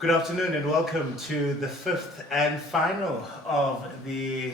Good afternoon and welcome to the fifth and final of the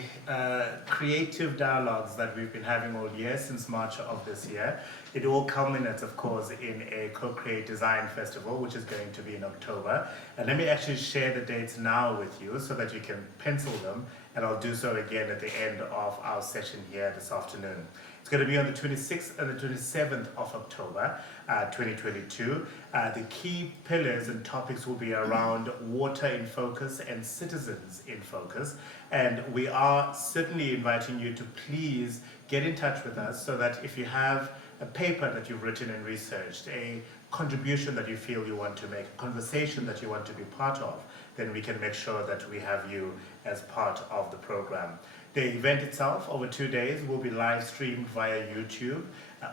creative dialogues that we've been having all year since March of this year. It all culminates, of course, in a Co-Create Design Festival, which is going to be in October. And let me actually share the dates now with you so that you can pencil them, and I'll do so again at the end of our session here this afternoon. It's going to be on the 26th and the 27th of October, 2022. The key pillars and topics will be around water in focus and citizens in focus. And we are certainly inviting you to please get in touch with us so that if you have a paper that you've written and researched, a contribution that you feel you want to make, a conversation that you want to be part of, then we can make sure that we have you as part of the program. The event itself, over 2 days, will be live streamed via YouTube.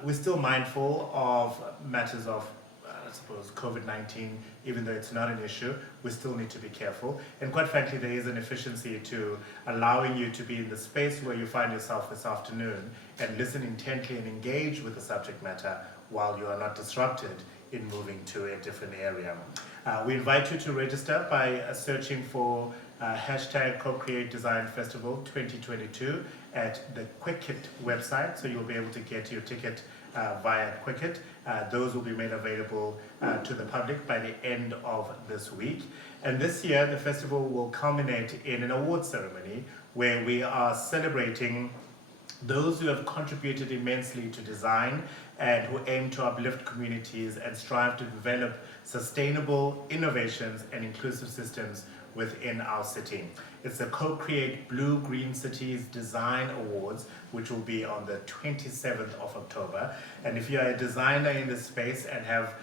We're still mindful of matters of, I suppose, COVID-19, even though it's not an issue, we still need to be careful. And quite frankly, there is an efficiency to allowing you to be in the space where you find yourself this afternoon and listen intently and engage with the subject matter while you are not disrupted in moving to a different area. We invite you to register by searching for hashtag Co-Create Design Festival 2022 at the Quicket website, so you'll be able to get your ticket via Quicket. Those will be made available to the public by the end of this week. And this year, the festival will culminate in an award ceremony where we are celebrating those who have contributed immensely to design and who aim to uplift communities and strive to develop sustainable innovations and inclusive systems within our city. It's the Co-Create Blue Green Cities Design Awards, which will be on the 27th of October. And if you're a designer in this space and have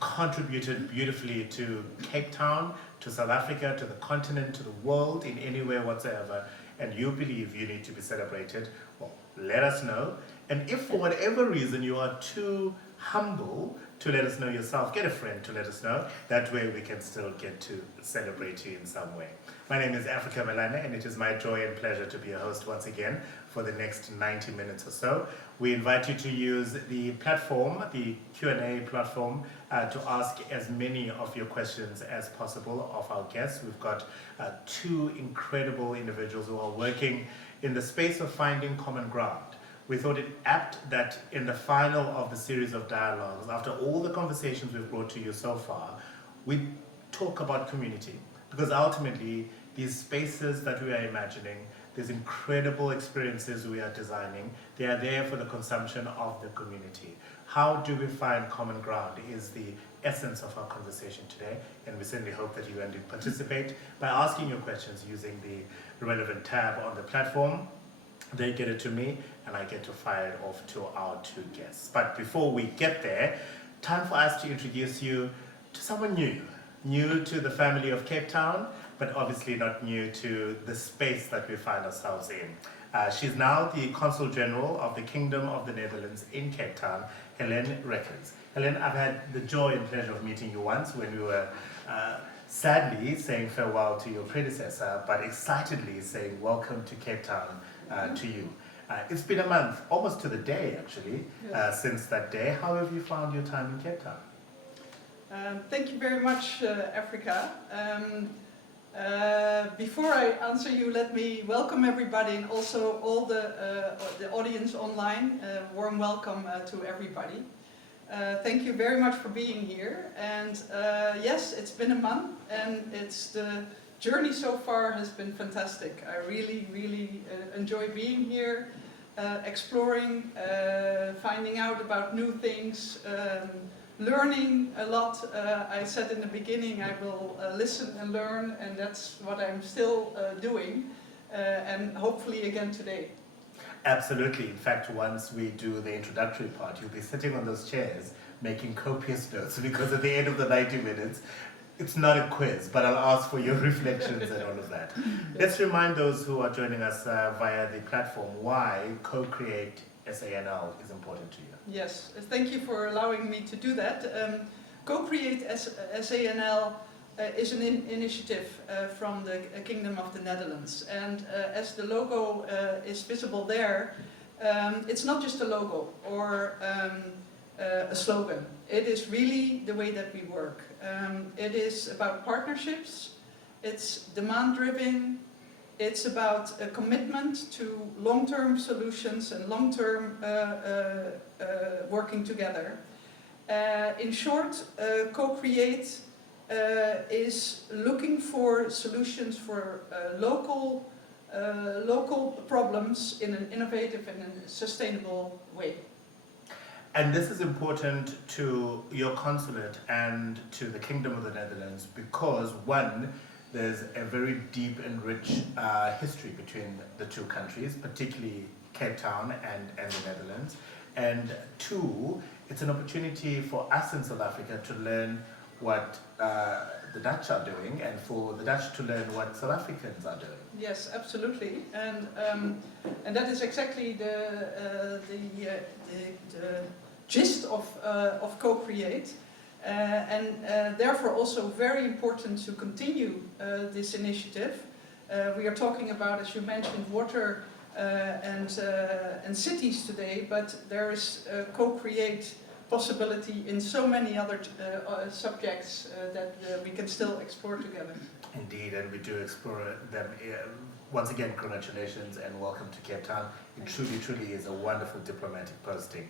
contributed beautifully to Cape Town, to South Africa, to the continent, to the world, in any way whatsoever, and you believe you need to be celebrated, well, let us know. And if for whatever reason you are too humble to let us know yourself, get a friend to let us know. That way we can still get to celebrate you in some way. My name is Africa Melane, and it is my joy and pleasure to be your host once again for the next 90 minutes or so. We invite you to use the platform, the Q&A platform, to ask as many of your questions as possible of our guests. We've got two incredible individuals who are working in the space of finding common ground. We thought it apt that in the final of the series of dialogues, after all the conversations we've brought to you so far, we talk about community. Because ultimately, these spaces that we are imagining, these incredible experiences we are designing, they are there for the consumption of the community. How do we find common ground is the essence of our conversation today, and we certainly hope that you will participate by asking your questions using the relevant tab on the platform. They get it to me, and I get to fire it off to our two guests. But before we get there, time for us to introduce you to someone new to the family of Cape Town, but obviously not new to the space that we find ourselves in. She's now the Consul General of the Kingdom of the Netherlands in Cape Town, Hélène Rekkers. Hélène, I've had the joy and pleasure of meeting you once when we were sadly saying farewell to your predecessor, but excitedly saying welcome to Cape Town to you. It's been a month, almost to the day actually, yes. Since that day. How have you found your time in Cape Town? Thank you very much, Africa. Before I answer you, let me welcome everybody and also all the audience online. Warm welcome to everybody. Thank you very much for being here. And yes, it's been a month, and the journey so far has been fantastic. I really enjoy being here, exploring, finding out about new things, learning a lot. I said in the beginning I will listen and learn, and that's what I'm still doing, and hopefully again today. Absolutely. In fact, once we do the introductory part, you'll be sitting on those chairs making copious notes, because at the end of the 90 minutes, it's not a quiz, but I'll ask for your reflections and all of that. Yes. Let's remind those who are joining us via the platform why Co-Create SANL is important to you. Yes, thank you for allowing me to do that. Co-Create SANL is an initiative from the Kingdom of the Netherlands, and as the logo is visible there, it's not just a logo or a slogan. it is really the way that we work. It is about partnerships, it's demand-driven, it's about a commitment to long-term solutions and long-term working together. In short, co-create is looking for solutions for local problems in an innovative and a sustainable way. And this is important to your consulate and to the Kingdom of the Netherlands because, one, there's a very deep and rich history between the two countries, particularly Cape Town and the Netherlands. And two, it's an opportunity for us in South Africa to learn what the Dutch are doing and for the Dutch to learn what South Africans are doing. Yes, absolutely. And that is exactly the gist of co-create. And therefore also very important to continue this initiative. We are talking about, as you mentioned, water and cities today, but there is co-create possibility in so many other subjects that we can still explore together. Indeed, and we do explore them. Once again, congratulations and welcome to Cape Town. It truly is a wonderful diplomatic posting.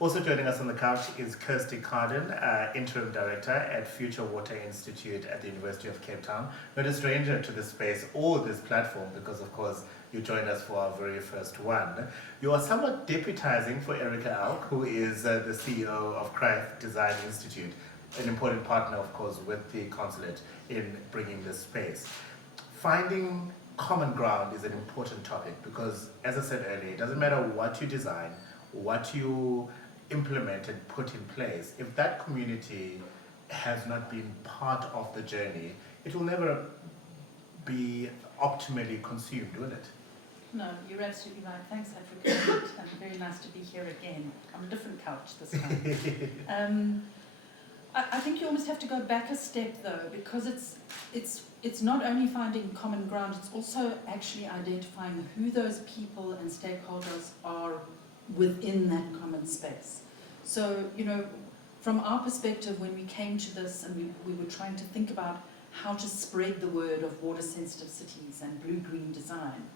Also joining us on the couch is Kirsty Carden, Interim Director at Future Water Institute at the University of Cape Town. Not a stranger to this space or this platform because, of course, you joined us for our very first one. You are somewhat deputizing for Erika Alk, who is the CEO of Craft Design Institute, an important partner, of course, with the consulate in bringing this space. Finding common ground is an important topic because, as I said earlier, it doesn't matter what you design, what you implement and put in place. If that community has not been part of the journey, it will never be optimally consumed, will it? No, you're absolutely right. Thanks, Africa. And very nice to be here again on a different couch this time. I think you almost have to go back a step though, because it's not only finding common ground, it's also actually identifying who those people and stakeholders are within that common space. So, you know, from our perspective, when we came to this and we were trying to think about how to spread the word of water-sensitive cities and blue-green design,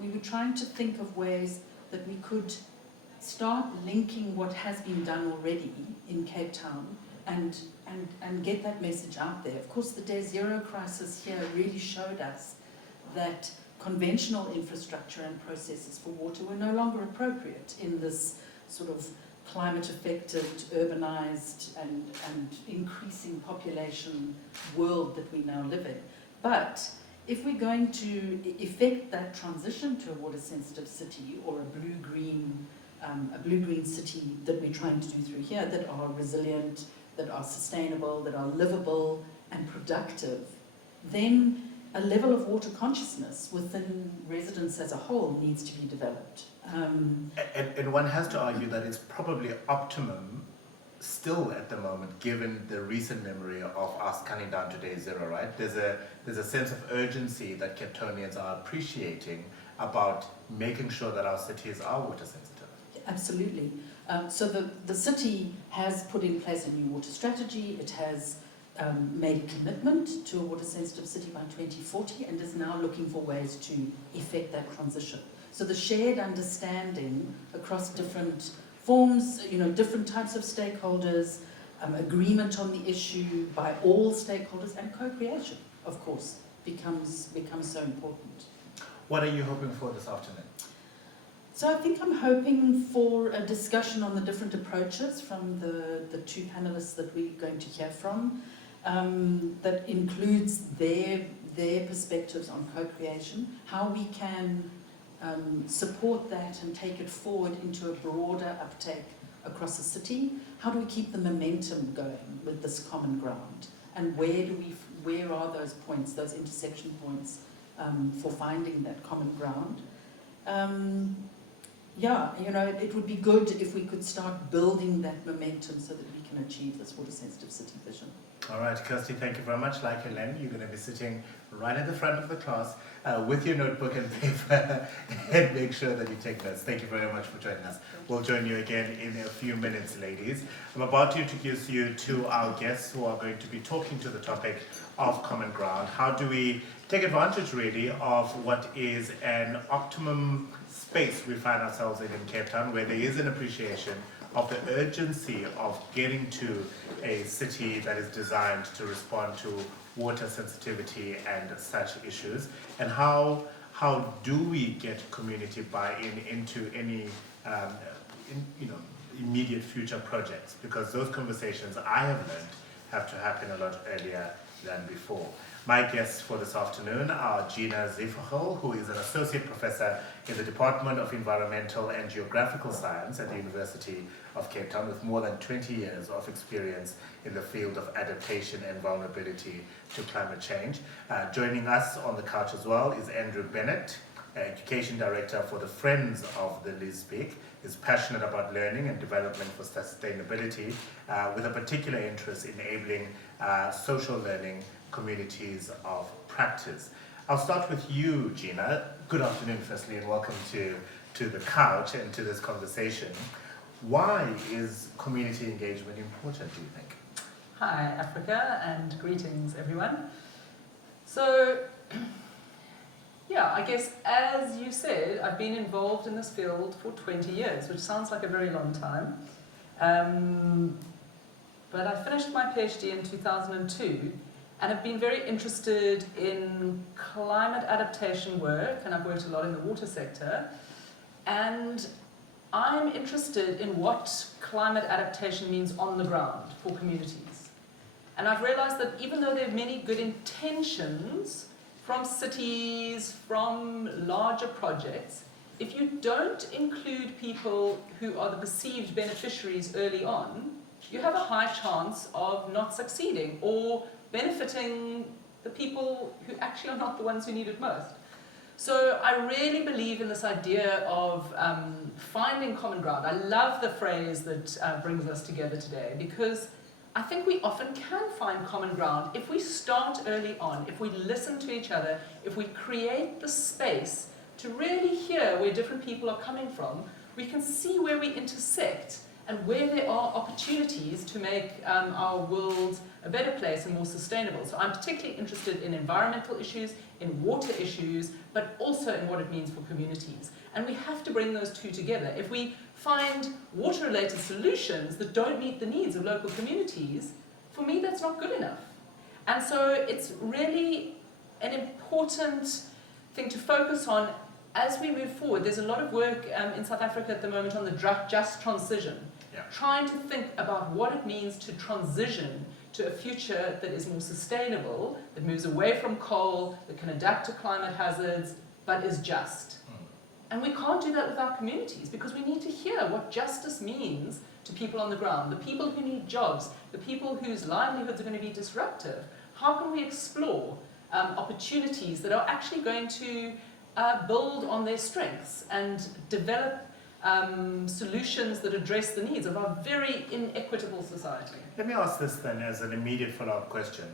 we were trying to think of ways that we could start linking what has been done already in Cape Town and get that message out there. Of course, the Day Zero crisis here really showed us that conventional infrastructure and processes for water were no longer appropriate in this sort of climate-affected, urbanized and increasing population world that we now live in. But if we're going to effect that transition to a water-sensitive city or a blue-green city that we're trying to do through here, that are resilient, that are sustainable, that are livable and productive, then a level of water consciousness within residents as a whole needs to be developed. And one has to argue that it's probably optimum still at the moment, given the recent memory of us coming down to Day Zero, right? There's a sense of urgency that Cape Townians are appreciating about making sure that our cities are water sensitive. Absolutely. So the city has put in place a new water strategy. It has made a commitment to a water-sensitive city by 2040 and is now looking for ways to effect that transition. So the shared understanding across different forms, you know, different types of stakeholders, agreement on the issue by all stakeholders, and co-creation, of course, becomes so important. What are you hoping for this afternoon? So I think I'm hoping for a discussion on the different approaches from the two panelists that we're going to hear from, that includes their perspectives on co-creation, how we can support that and take it forward into a broader uptake across the city. How do we keep the momentum going with this common ground, and where are those points, those intersection points for finding that common ground? Yeah, you know, it would be good if we could start building that momentum so that we can can achieve this water-sensitive city vision. All right, Kirsty, thank you very much. Like Hélène, you're going to be sitting right at the front of the class with your notebook and paper and make sure that you take notes. Thank you very much for joining us. We'll join you again in a few minutes, ladies. I'm about to introduce you to our guests who are going to be talking to the topic of common ground. How do we take advantage, really, of what is an optimum space we find ourselves in Cape Town, where there is an appreciation of the urgency of getting to a city that is designed to respond to water sensitivity and such issues, and how do we get community buy-in into any immediate future projects, because those conversations I have learned have to happen a lot earlier than before. My guests for this afternoon are Gina, who is an associate professor in the Department of Environmental and Geographical Science at the University of Cape Town, with more than 20 years of experience in the field of adaptation and vulnerability to climate change. Joining us on the couch as well is Bennett, Education Director for the Friends of the Liesbeek, is passionate about learning and development for sustainability, with a particular interest in enabling social learning communities of practice. I'll start with you, Gina. Good afternoon, firstly, and welcome to the couch and to this conversation. Why is community engagement important, do you think? Hi, Africa, and greetings, everyone. So, yeah, I guess, as you said, I've been involved in this field for 20 years, which sounds like a very long time. But I finished my PhD in 2002, and I've been very interested in climate adaptation work, and I've worked a lot in the water sector. And I'm interested in what climate adaptation means on the ground for communities. And I've realized that even though there are many good intentions from cities, from larger projects, if you don't include people who are the perceived beneficiaries early on, you have a high chance of not succeeding or benefiting the people who actually are not the ones who need it most. So I really believe in this idea of finding common ground. I love the phrase that brings us together today, because I think we often can find common ground if we start early on, if we listen to each other, if we create the space to really hear where different people are coming from. We can see where we intersect and where there are opportunities to make our world a better place and more sustainable. So I'm particularly interested in environmental issues, in water issues, but also in what it means for communities. And we have to bring those two together. If we find water-related solutions that don't meet the needs of local communities, for me that's not good enough. And so it's really an important thing to focus on as we move forward. There's a lot of work in South Africa at the moment on the just transition. Yeah. Trying to think about what it means to transition to a future that is more sustainable, that moves away from coal, that can adapt to climate hazards, but is just. And we can't do that without communities, because we need to hear what justice means to people on the ground, the people who need jobs, the people whose livelihoods are going to be disruptive. How can we explore opportunities that are actually going to build on their strengths and develop solutions that address the needs of our very inequitable society? Let me ask this then as an immediate follow-up question.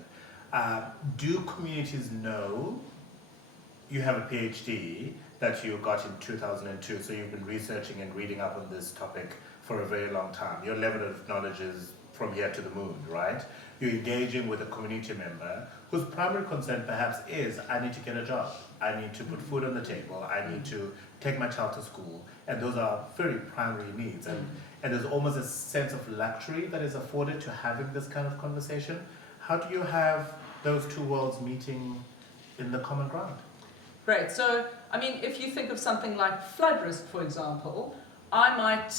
Do communities know you have a PhD that you got in 2002, so you've been researching and reading up on this topic for a very long time. Your level of knowledge is from here to the moon, right? You're engaging with a community member whose primary concern perhaps is, I need to get a job, I need to put food on the table, I need to take my child to school, and those are very primary needs. And there's almost a sense of luxury that is afforded to having this kind of conversation. How do you have those two worlds meeting in the common ground? Great. So, I mean, if you think of something like flood risk, for example, I might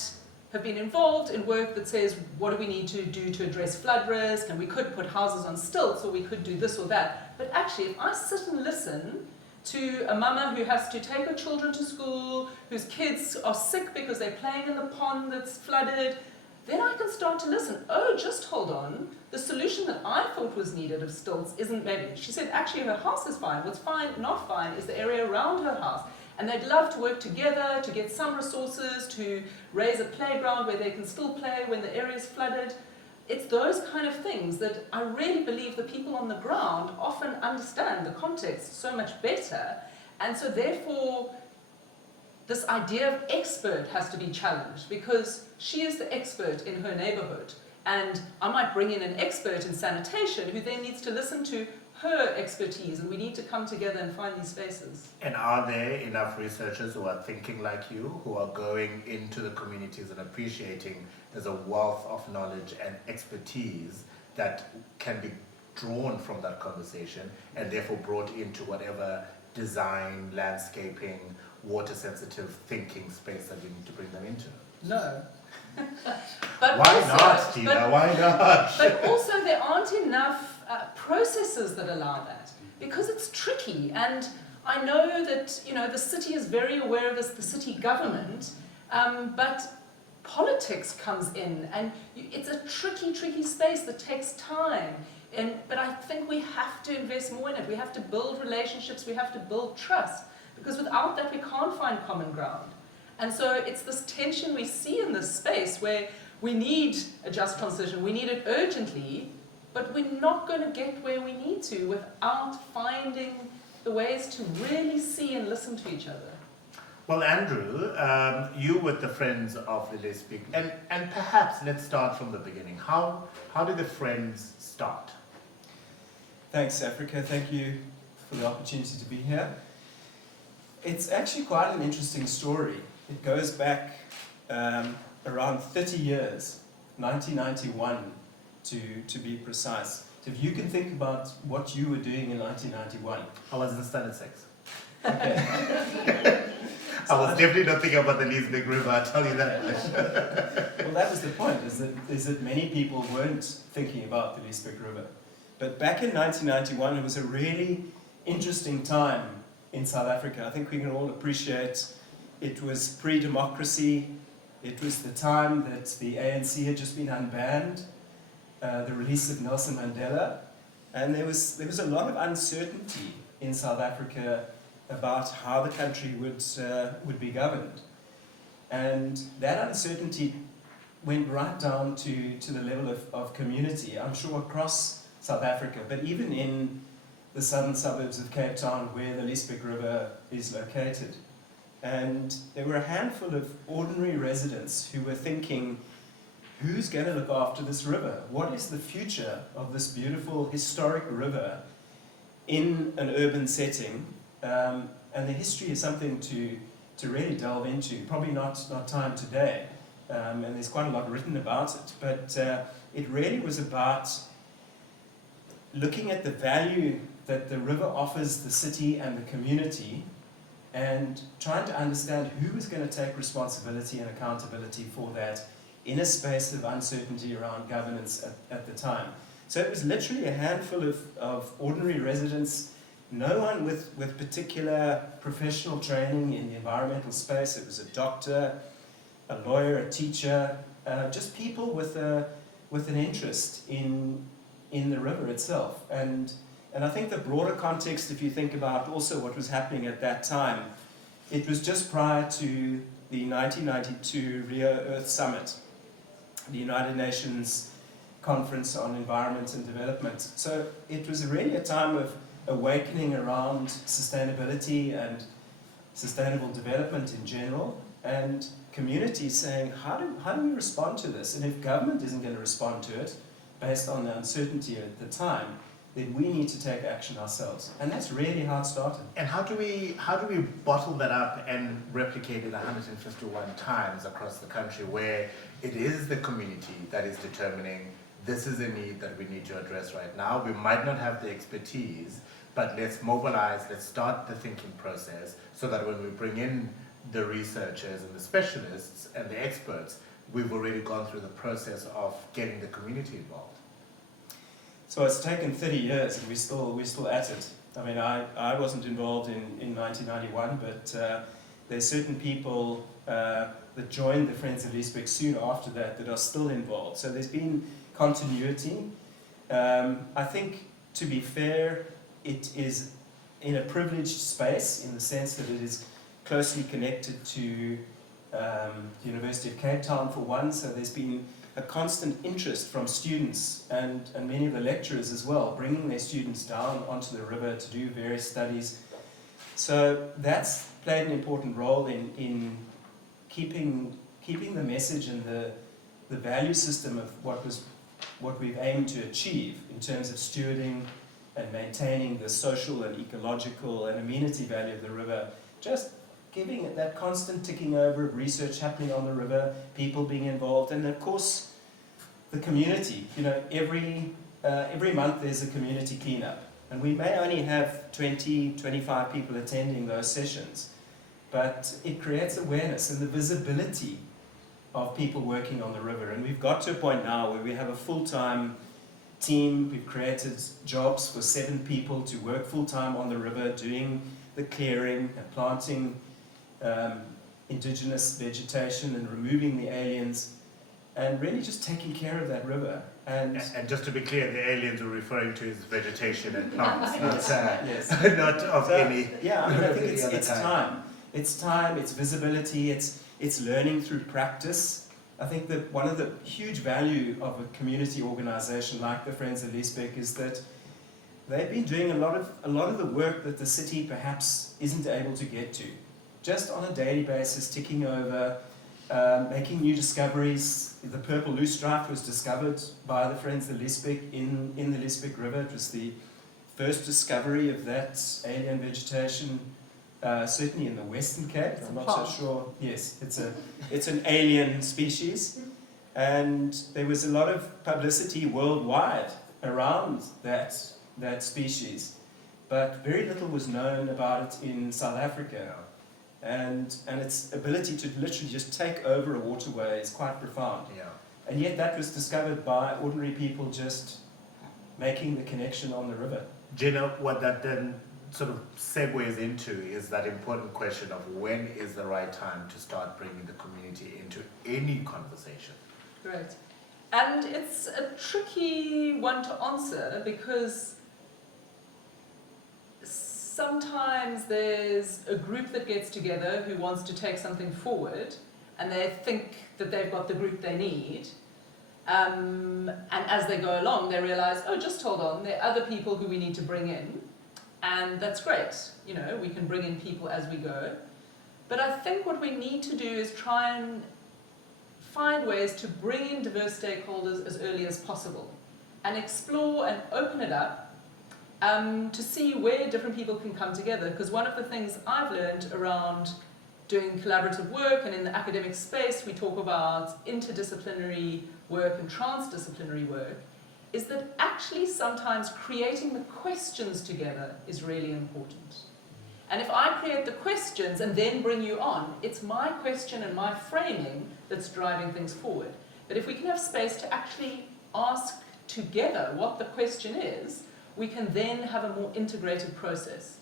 have been involved in work that says, what do we need to do to address flood risk? And we could put houses on stilts, or we could do this or that. But actually, if I sit and listen to a mama who has to take her children to school, whose kids are sick because they're playing in the pond that's flooded, then I can start to listen. Oh, just hold on. The solution that I thought was needed of stilts isn't maybe. She said, actually, her house is fine. What's fine, not fine, is the area around her house. And they'd love to work together to get some resources to raise a playground where they can still play when the area is flooded. it's those kind of things that I really believe the people on the ground often understand the context so much better, and so therefore this idea of expert has to be challenged, because she is the expert in her neighbourhood, and I might bring in an expert in sanitation who then needs to listen to her expertise, and we need to come together and find these spaces. And are there enough researchers who are thinking like you, who are going into the communities and appreciating there's a wealth of knowledge and expertise that can be drawn from that conversation and therefore brought into whatever design, landscaping, water-sensitive thinking space that we need to bring them into? No. But why also, not, Gina? Why not? But also there aren't enough processes that allow that, because it's tricky. And I know that, you know, the city is very aware of this, the city government, but politics comes in, and it's a tricky space that takes time. But I think we have to invest more in it. We have to build relationships, we have to build trust, because without that we can't find common ground. And so it's this tension we see in this space where we need a just transition, we need it urgently, but we're not going to get where we need to without finding the ways to really see and listen to each other. Well, Andrew, you with the Friends of the Liesbeek, and perhaps let's start from the beginning. How did the Friends start? Thanks, Africa. Thank you for the opportunity to be here. It's actually quite an interesting story. It goes back around 30 years, 1991 to be precise. So if you can think about what you were doing in 1991. I was in standard 6. Okay. I was definitely not thinking about the Liesbeek River, I'll tell you that. Well, that was the point, is that many people weren't thinking about the Liesbeek River. But back in 1991, it was a really interesting time in South Africa. I think we can all appreciate it was pre-democracy. It was the time that the ANC had just been unbanned, the release of Nelson Mandela, and there was a lot of uncertainty in South Africa about how the country would be governed. And that uncertainty went right down to the level of community, I'm sure across South Africa, but even in the southern suburbs of Cape Town where the Liesbeek River is located. And there were a handful of ordinary residents who were thinking, who's going to look after this river? What is the future of this beautiful historic river in an urban setting? And the history is something to really delve into, probably not time today. And there's quite a lot written about it, but it really was about looking at the value that the river offers the city and the community, and trying to understand who is going to take responsibility and accountability for that in a space of uncertainty around governance at the time. So it was literally a handful of ordinary residents, no one with particular professional training in the environmental space. It was a doctor, a lawyer, a teacher, just people with an interest in the river itself. And I think the broader context, if you think about also what was happening at that time, it was just prior to the 1992 Rio Earth Summit, the United Nations Conference on Environment and Development. So it was really a time of awakening around sustainability and sustainable development in general, and communities saying, how do we respond to this? And if government isn't going to respond to it based on the uncertainty at the time, then we need to take action ourselves. And that's really how it started. And how do we bottle that up and replicate it 151 times across the country, where it is the community that is determining this is a need that we need to address right now. We might not have the expertise, but let's mobilize, let's start the thinking process so that when we bring in the researchers and the specialists and the experts, we've already gone through the process of getting the community involved. So it's taken 30 years and we're still at it. I mean, I wasn't involved in 1991, but there's certain people that joined the Friends of Liesbeek soon after that are still involved. So there's been continuity. I think, to be fair, it is in a privileged space in the sense that it is closely connected to the University of Cape Town for one, so there's been a constant interest from students and many of the lecturers as well, bringing their students down onto the river to do various studies. So that's played an important role in keeping the message and the value system of what we've aimed to achieve in terms of stewarding and maintaining the social and ecological and amenity value of the river, just giving it that constant ticking over of research happening on the river, people being involved, and of course the community. You know, every month there's a community cleanup, and we may only have 20, 25 people attending those sessions, but it creates awareness and the visibility of people working on the river. And we've got to a point now where we have a full-time team. We've created jobs for 7 people to work full-time on the river, doing the clearing and planting indigenous vegetation and removing the aliens, and really just taking care of that river. And just to be clear, the aliens we're referring to is vegetation and plants, yes. not of So, any. yeah, I mean, I think any other it's kind. time. It's time, it's visibility, it's learning through practice. I think that one of the huge value of a community organisation like the Friends of Liesbeek is that they've been doing a lot of the work that the city perhaps isn't able to get to. Just on a daily basis, ticking over, making new discoveries. The purple loosestrife was discovered by the Friends of Liesbeek in the Liesbeek River. It was the first discovery of that alien vegetation, certainly in the Western Cape. I'm not so sure. Yes, it's an alien species, and there was a lot of publicity worldwide around that species, but very little was known about it in South Africa. And its ability to literally just take over a waterway is quite profound. Yeah. And yet that was discovered by ordinary people just making the connection on the river. Gina, what that then sort of segues into is that important question of when is the right time to start bringing the community into any conversation. Right. And it's a tricky one to answer because sometimes there's a group that gets together who wants to take something forward and they think that they've got the group they need. And as they go along, they realize, oh, just hold on, there are other people who we need to bring in. And that's great. You know, we can bring in people as we go. But I think what we need to do is try and find ways to bring in diverse stakeholders as early as possible and explore and open it up to see where different people can come together. Because one of the things I've learned around doing collaborative work, and in the academic space we talk about interdisciplinary work and transdisciplinary work, is that actually sometimes creating the questions together is really important. And if I create the questions and then bring you on, it's my question and my framing that's driving things forward. But if we can have space to actually ask together what the question is, we can then have a more integrated process.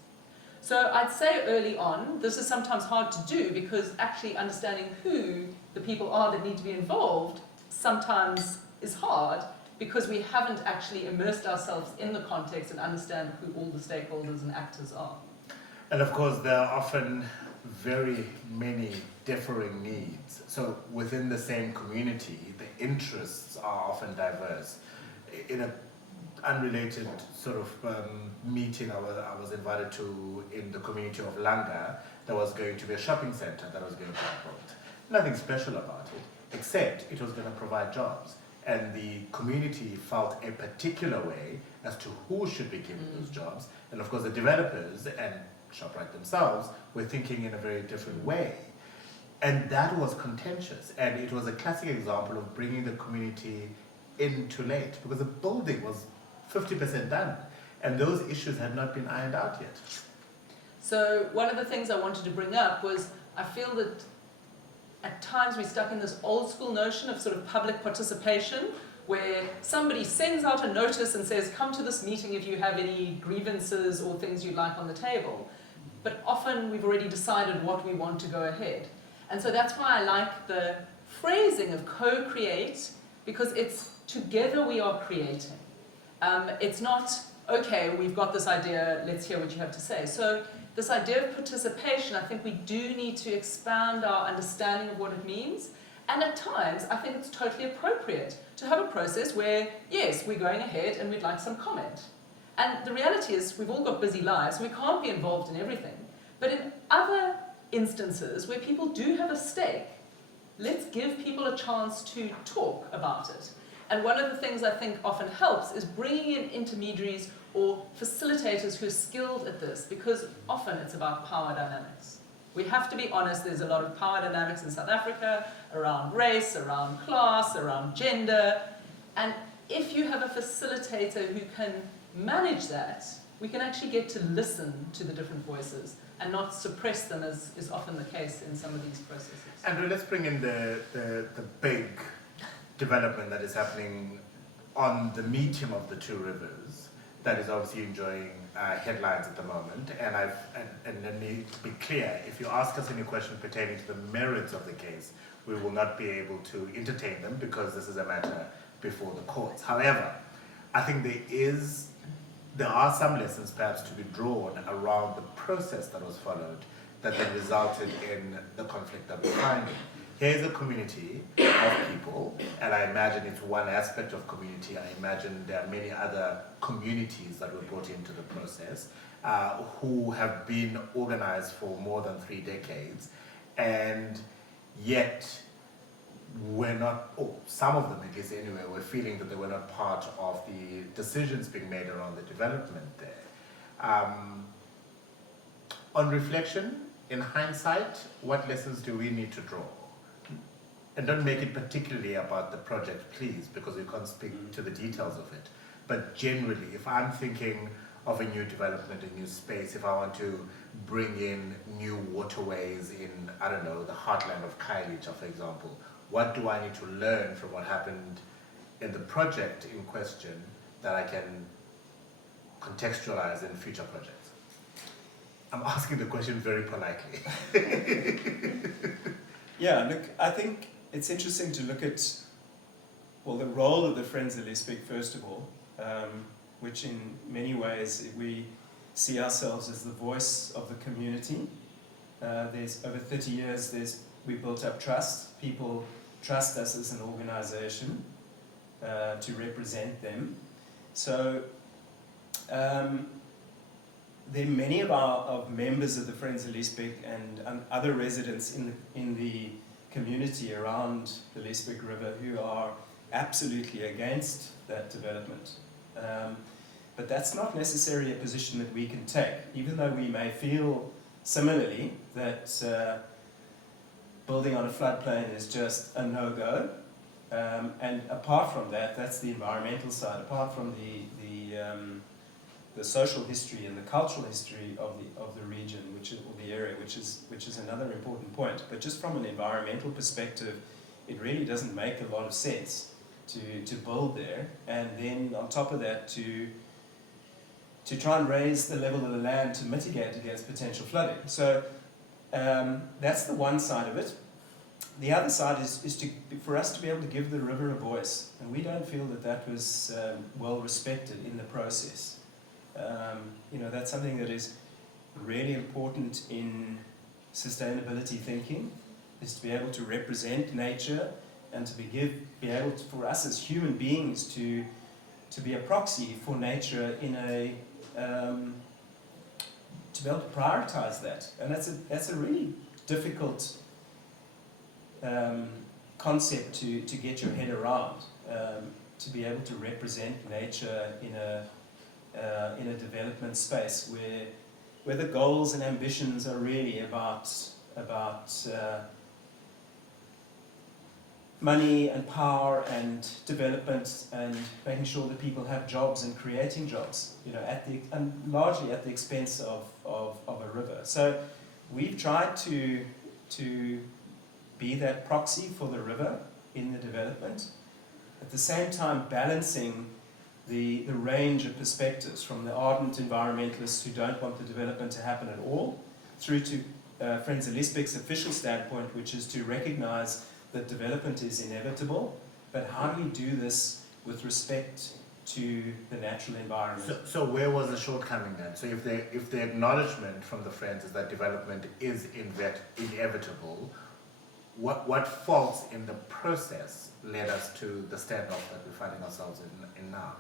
So I'd say early on, this is sometimes hard to do because actually understanding who the people are that need to be involved sometimes is hard because we haven't actually immersed ourselves in the context and understand who all the stakeholders and actors are. And of course, there are often very many differing needs. So within the same community, the interests are often diverse. In a unrelated sort of meeting I was invited to in the community of Langa, there was going to be a shopping center that was going to be built. Nothing special about it, except it was going to provide jobs. And the community felt a particular way as to who should be given those jobs. And of course the developers and ShopRite themselves were thinking in a very different way. And that was contentious. And it was a classic example of bringing the community in too late, because the building was 50% done, and those issues had not been ironed out yet. So one of the things I wanted to bring up was I feel that at times we're stuck in this old school notion of sort of public participation where somebody sends out a notice and says, come to this meeting if you have any grievances or things you'd like on the table. But often we've already decided what we want to go ahead. And so that's why I like the phrasing of co-create, because it's together we are creating. It's not, okay, we've got this idea, let's hear what you have to say. So this idea of participation, I think we do need to expand our understanding of what it means. And at times, I think it's totally appropriate to have a process where, yes, we're going ahead and we'd like some comment. And the reality is we've all got busy lives, so we can't be involved in everything. But in other instances where people do have a stake, let's give people a chance to talk about it. And one of the things I think often helps is bringing in intermediaries or facilitators who are skilled at this, because often it's about power dynamics. We have to be honest, there's a lot of power dynamics in South Africa, around race, around class, around gender. And if you have a facilitator who can manage that, we can actually get to listen to the different voices and not suppress them, as is often the case in some of these processes. Andrew, let's bring in the big development that is happening on the medium of the two rivers that is obviously enjoying headlines at the moment. And let me be clear, if you ask us any questions pertaining to the merits of the case, we will not be able to entertain them because this is a matter before the courts. However, I think there are some lessons perhaps to be drawn around the process that was followed that then resulted in the conflict that we're finding. Here's a community of people, and I imagine it's one aspect of community. I imagine there are many other communities that were brought into the process who have been organized for more than 3 decades, and yet we're not, or some of them at least anyway, were feeling that they were not part of the decisions being made around the development there. On reflection, in hindsight, what lessons do we need to draw? And don't make it particularly about the project, please, because we can't speak to the details of it. But generally, if I'm thinking of a new development, a new space, if I want to bring in new waterways in, I don't know, the heartland of Khayelitsha, for example, what do I need to learn from what happened in the project in question that I can contextualize in future projects? I'm asking the question very politely. Yeah, look, I think it's interesting to look at, well, the role of the Friends of Liesbeek, first of all, which in many ways we see ourselves as the voice of the community. There's over 30 years, we built up trust. People trust us as an organization to represent them. So there are many of members of the Friends of Liesbeek and other residents in the community around the Liesbeek River who are absolutely against that development. But that's not necessarily a position that we can take, even though we may feel similarly that building on a floodplain is just a no-go. And apart from that, that's the environmental side. Apart from the social history and the cultural history of the region, or the area, which is another important point. But just from an environmental perspective, it really doesn't make a lot of sense to build there, and then on top of that to try and raise the level of the land to mitigate against potential flooding. So that's the one side of it. The other side is for us to be able to give the river a voice, and we don't feel that was well respected in the process. That's something that is really important in sustainability thinking, is to be able to represent nature and to be able to, for us as human beings to be a proxy for nature in a to be able to prioritize that. And that's a really difficult concept to get your head around, to be able to represent nature in a development space where the goals and ambitions are really about money and power and development and making sure that people have jobs and creating jobs, and largely at the expense of a river. So we've tried to be that proxy for the river in the development, at the same time balancing the range of perspectives, from the ardent environmentalists who don't want the development to happen at all, through to Friends of Liesbeek's official standpoint, which is to recognize that development is inevitable, but how do we do this with respect to the natural environment? So where was the shortcoming then? So if the acknowledgement from the Friends is that development is inevitable, what faults in the process led us to the standoff that we're finding ourselves in now?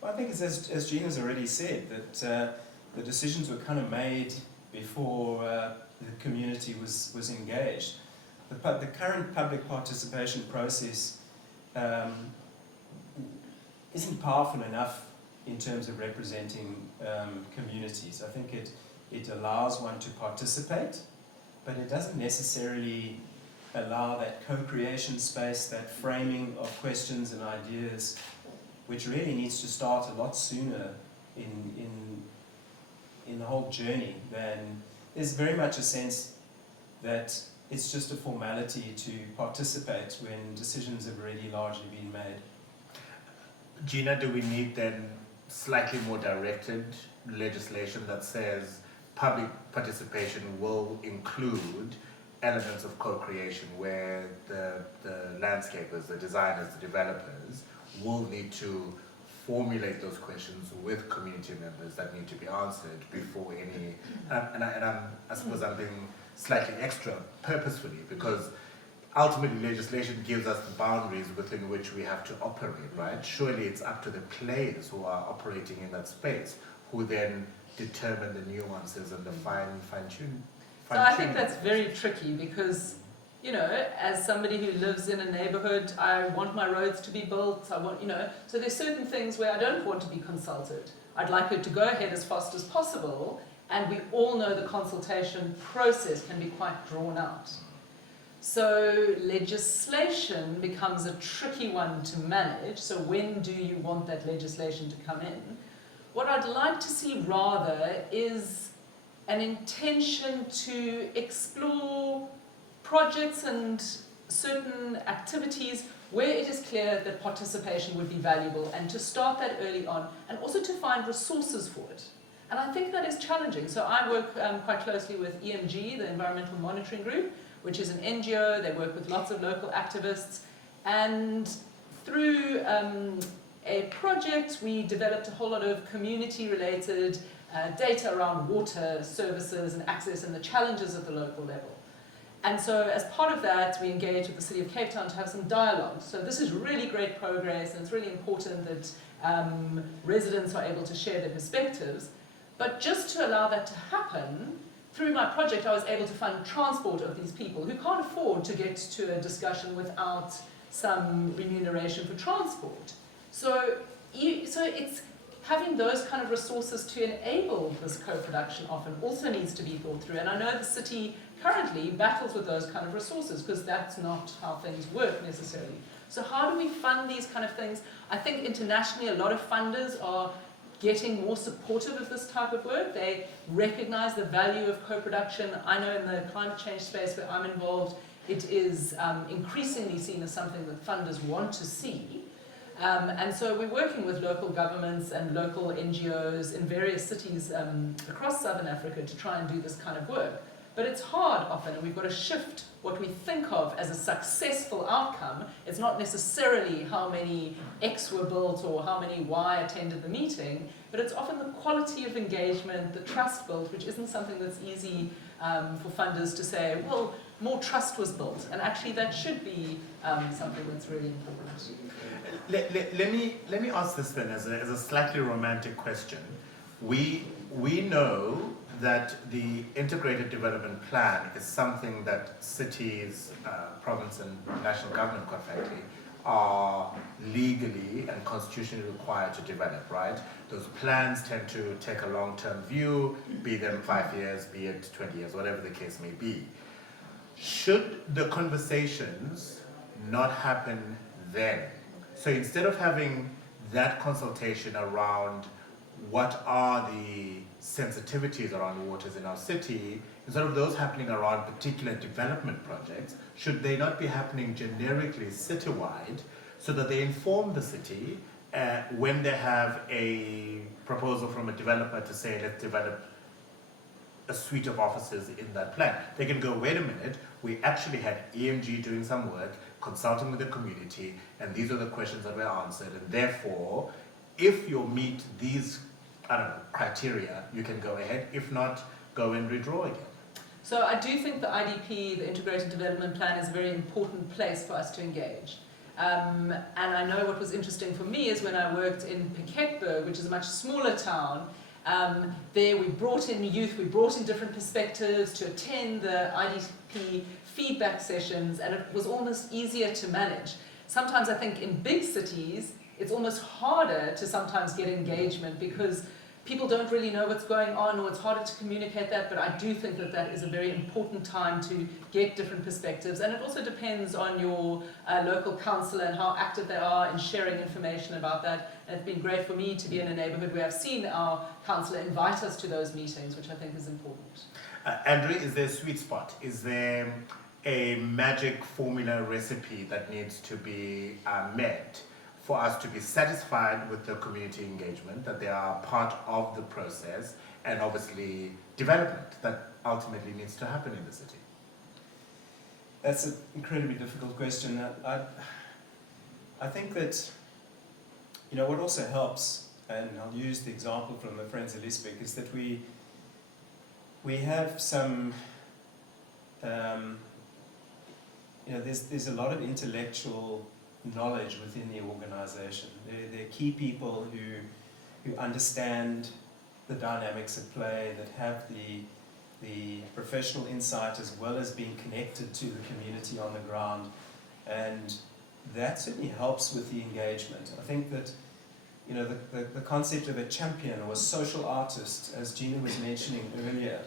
Well, I think it's as Gina's already said, that the decisions were kind of made before the community was engaged. The current public participation process isn't powerful enough in terms of representing communities. I think it allows one to participate, but it doesn't necessarily allow that co-creation space, that framing of questions and ideas, which really needs to start a lot sooner in the whole journey. Than there's very much a sense that it's just a formality to participate when decisions have already largely been made. Gina, do we need then slightly more directed legislation that says public participation will include elements of co-creation, where the landscapers, the designers, the developers will need to formulate those questions with community members that need to be answered before any, I suppose I'm being slightly extra purposefully, because ultimately legislation gives us the boundaries within which we have to operate, right? Surely it's up to the players who are operating in that space who then determine the nuances and the fine-tune. So I think that's very tricky because, you know, as somebody who lives in a neighborhood, I want my roads to be built, I want, you know, so there's certain things where I don't want to be consulted. I'd like it to go ahead as fast as possible, and we all know the consultation process can be quite drawn out. So legislation becomes a tricky one to manage. So when do you want that legislation to come in? What I'd like to see rather is an intention to explore projects and certain activities where it is clear that participation would be valuable, and to start that early on, and also to find resources for it. And I think that is challenging. So I work quite closely with EMG, the Environmental Monitoring Group, which is an NGO. They work with lots of local activists, and through a project we developed a whole lot of community-related data around water services and access and the challenges at the local level. And so as part of that, we engaged with the City of Cape Town to have some dialogue. So this is really great progress, and it's really important that residents are able to share their perspectives. But just to allow that to happen, through my project I was able to fund transport of these people who can't afford to get to a discussion without some remuneration for transport. So it's having those kind of resources to enable this co-production often also needs to be thought through. And I know the city currently battles with those kind of resources because that's not how things work necessarily. So how do we fund these kind of things? I think internationally a lot of funders are getting more supportive of this type of work. They recognize the value of co-production. I know in the climate change space where I'm involved, it is increasingly seen as something that funders want to see. And so we're working with local governments and local NGOs in various cities across Southern Africa to try and do this kind of work. But it's hard often, and we've got to shift what we think of as a successful outcome. It's not necessarily how many X were built or how many Y attended the meeting, but it's often the quality of engagement, the trust built, which isn't something that's easy for funders to say, well, more trust was built. And actually that should be something that's really important. Let me ask this then as a slightly romantic question. We know that the integrated development plan is something that cities, province and national government, quite frankly, are legally and constitutionally required to develop, right? Those plans tend to take a long-term view, be them 5 years, be it 20 years, whatever the case may be. Should the conversations not happen then? So instead of having that consultation around what are the sensitivities around waters in our city, instead of those happening around particular development projects, should they not be happening generically citywide so that they inform the city when they have a proposal from a developer to say, let's develop a suite of offices in that plan. They can go, wait a minute, we actually had EMG doing some work, consulting with the community, and these are the questions that were answered, and therefore, if you meet these criteria, you can go ahead. If not, go and redraw again. So I do think the IDP, the Integrated Development Plan, is a very important place for us to engage. And I know what was interesting for me is when I worked in Piketberg, which is a much smaller town, there we brought in youth, we brought in different perspectives to attend the IDP feedback sessions, and it was almost easier to manage. Sometimes I think in big cities, it's almost harder to sometimes get engagement because people don't really know what's going on, or it's harder to communicate that, but I do think that that is a very important time to get different perspectives. And it also depends on your local councillor and how active they are in sharing information about that. And it's been great for me to be in a neighbourhood where I've seen our councillor invite us to those meetings, which I think is important. Andrew, is there a sweet spot? Is there a magic formula recipe that needs to be met for us to be satisfied with the community engagement, that they are part of the process, and obviously development that ultimately needs to happen in the city? That's an incredibly difficult question. I think that, you know, what also helps, and I'll use the example from the Friends of Liesbeek, is that we have some, you know, there's a lot of intellectual knowledge within the organization. They're key people who understand the dynamics at play, that have the professional insight as well as being connected to the community on the ground, and that certainly helps with the engagement. I think that, you know, the concept of a champion or a social artist, as Gina was mentioning earlier,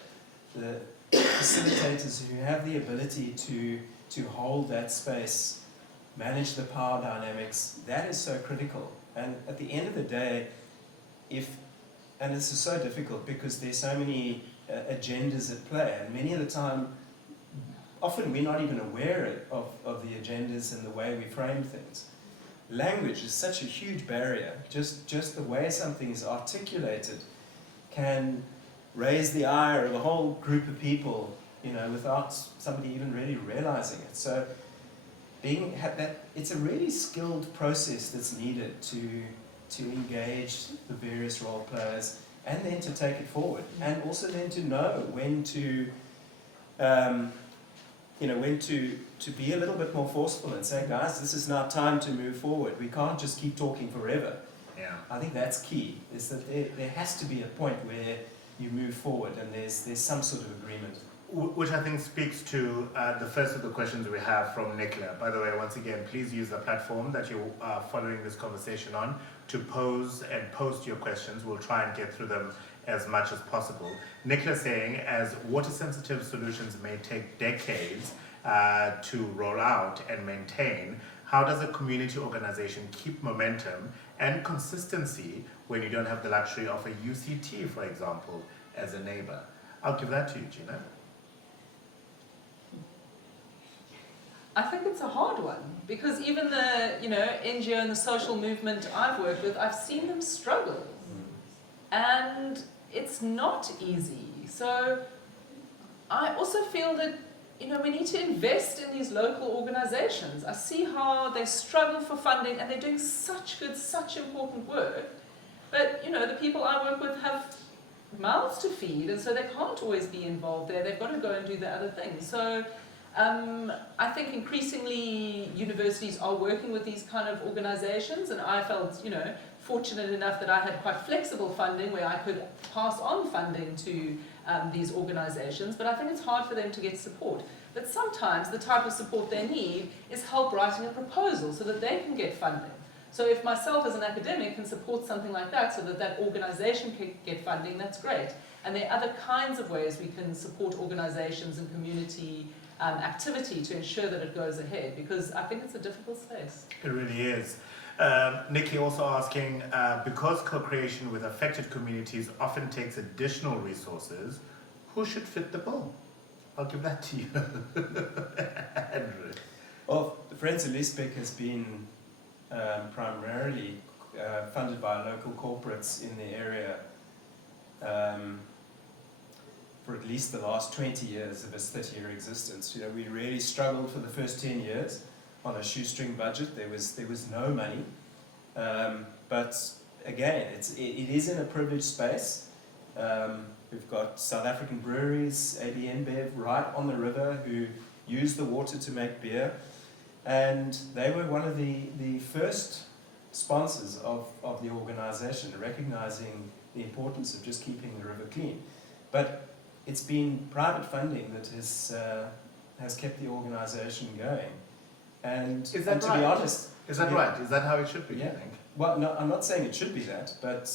the facilitators who have the ability to hold that space, manage the power dynamics, that is so critical. And at the end of the day, and this is so difficult because there's so many agendas at play, and many of the time, often we're not even aware of the agendas and the way we frame things. Language is such a huge barrier. Just the way something is articulated can raise the ire of a whole group of people, you know, without somebody even really realizing it. So it's a really skilled process that's needed to engage the various role players and then to take it forward, and also then to know when to be a little bit more forceful and say, guys, this is now time to move forward. We can't just keep talking forever. Yeah. I think that's key, is that there has to be a point where you move forward and there's some sort of agreement. Which I think speaks to the first of the questions we have from Nicolas. By the way, once again, please use the platform that you are following this conversation on to pose and post your questions. We'll try and get through them as much as possible. Nicolas saying, as water-sensitive solutions may take decades to roll out and maintain, how does a community organization keep momentum and consistency when you don't have the luxury of a UCT, for example, as a neighbor? I'll give that to you, Gina. I think it's a hard one, because even the NGO and the social movement I've worked with, I've seen them struggle, and it's not easy. So I also feel that we need to invest in these local organizations. I see how they struggle for funding, and they're doing such good, such important work, but the people I work with have mouths to feed, and so they can't always be involved there. They've got to go and do the other things. So I think increasingly universities are working with these kind of organizations, and I felt, fortunate enough that I had quite flexible funding where I could pass on funding to these organizations, but I think it's hard for them to get support. But sometimes the type of support they need is help writing a proposal so that they can get funding. So if myself as an academic can support something like that so that that organization can get funding, that's great. And there are other kinds of ways we can support organizations and community activity to ensure that it goes ahead, because I think it's a difficult space. It really is. Nikki also asking, because co-creation with affected communities often takes additional resources, who should fit the bill? I'll give that to you. Andrew. Well, the Friends of Liesbeek has been primarily funded by local corporates in the area for at least the last 20 years of its 30-year existence. We really struggled for the first 10 years on a shoestring budget. There was no money, but again, it is in a privileged space. We've got South African breweries, AB InBev, right on the river, who use the water to make beer. And they were one of the first sponsors of the organization, recognizing the importance of just keeping the river clean. But it's been private funding that has kept the organization going. And, Is that and to right? be honest... Is that yeah. right? Is that how it should be, Yeah. you think? Well, no, I'm not saying it should be that, but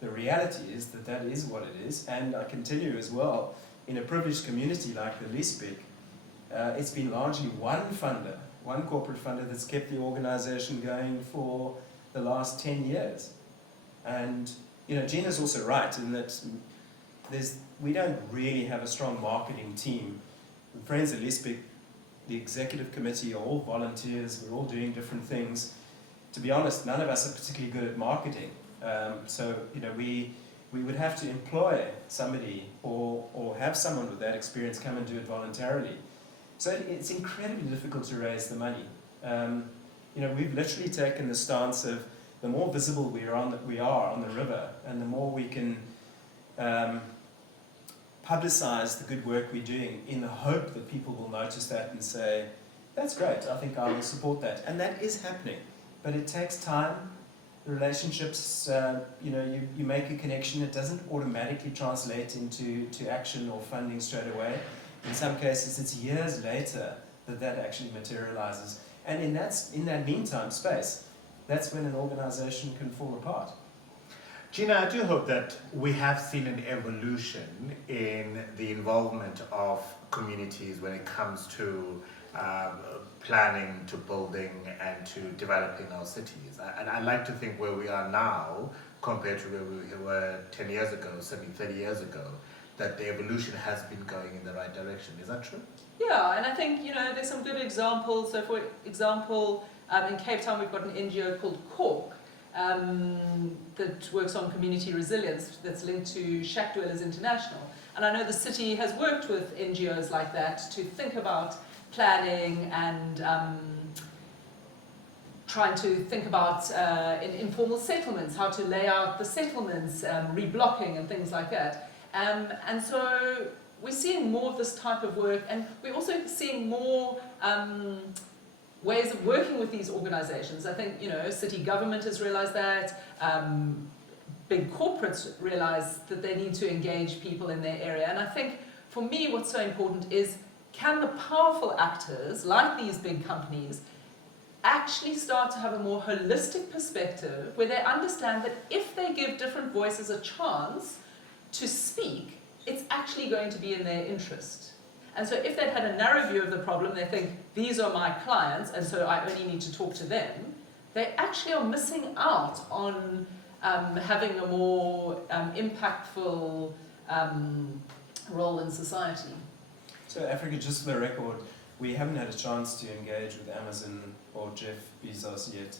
the reality is that that is what it is. And I can tell you as well, in a privileged community like the Liesbeek, it's been largely one funder, one corporate funder that's kept the organization going for the last 10 years. And, you know, Gina's also right in that we don't really have a strong marketing team. The friends at Liesbeek, the executive committee are all volunteers, we're all doing different things. To be honest, none of us are particularly good at marketing. So, you know, we would have to employ somebody or have someone with that experience come and do it voluntarily. So it's incredibly difficult to raise the money. You know, we've literally taken the stance of the more visible we are on the river, and the more we can publicize the good work we're doing in the hope that people will notice that and say, that's great, I think I will support that. And that is happening. But it takes time. The relationships, you know, you make a connection, it doesn't automatically translate into action or funding straight away. In some cases, it's years later that actually materializes. And in that meantime space, that's when an organization can fall apart. Gina, I do hope that we have seen an evolution in the involvement of communities when it comes to planning, to building, and to developing our cities. And I like to think where we are now compared to where we were 10 years ago, certainly 30 years ago, that the evolution has been going in the right direction. Is that true? Yeah, and I think, you know, there's some good examples. So, for example, in Cape Town, we've got an NGO called Cork that works on community resilience that's linked to Shack Dwellers International. And I know the city has worked with NGOs like that to think about planning and trying to think about in informal settlements, how to lay out the settlements, reblocking and things like that. And so we're seeing more of this type of work, and we're also seeing more ways of working with these organizations. I think, you know, city government has realized that, big corporates realize that they need to engage people in their area. And I think, for me, what's so important is, can the powerful actors, like these big companies, actually start to have a more holistic perspective where they understand that if they give different voices a chance to speak, it's actually going to be in their interest. And so if they've had a narrow view of the problem, they think, these are my clients, and so I only need to talk to them, they actually are missing out on having a more impactful role in society. So Africa, just for the record, we haven't had a chance to engage with Amazon or Jeff Bezos yet.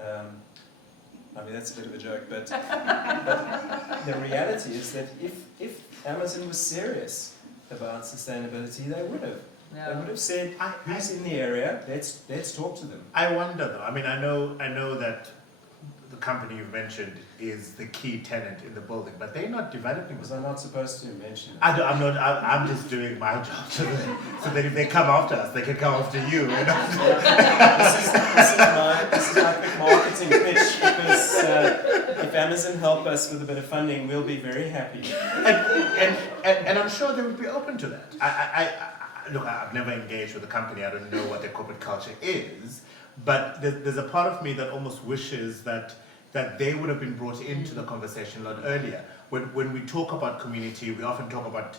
I mean, that's a bit of a joke, but the reality is that if Amazon was serious about sustainability, they would have. Yeah. They would have said, who's in the area, let's talk to them. I wonder though, I mean, I know that the company you've mentioned is the key tenant in the building, but they're not developing. Was I not supposed to mention it? I'm just doing my job so that if they come after us, they can come after you. You know? This is my quick marketing pitch, because if Amazon help us with a bit of funding, we'll be very happy. And I'm sure they would be open to that. Look, I've never engaged with a company. I don't know what their corporate culture is, but there's a part of me that almost wishes that they would have been brought into the conversation a lot earlier. When we talk about community, we often talk about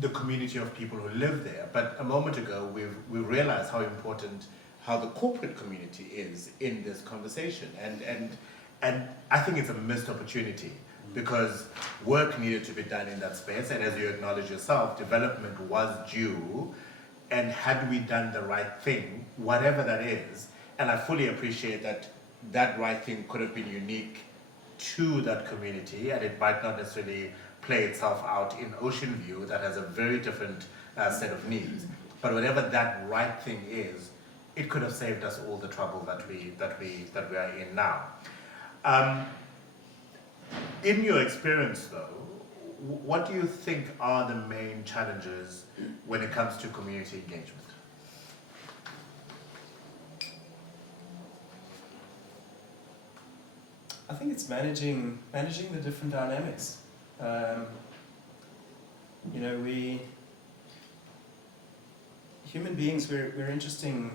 the community of people who live there. But a moment ago, we realized how important how the corporate community is in this conversation, and I think it's a missed opportunity. Because work needed to be done in that space, and as you acknowledge yourself, development was due, and had we done the right thing, whatever that is, and I fully appreciate that right thing could have been unique to that community, and it might not necessarily play itself out in Ocean View that has a very different set of needs. But whatever that right thing is, it could have saved us all the trouble that we are in now. In your experience, though, what do you think are the main challenges when it comes to community engagement? I think it's managing the different dynamics. You know, human beings, we're an interesting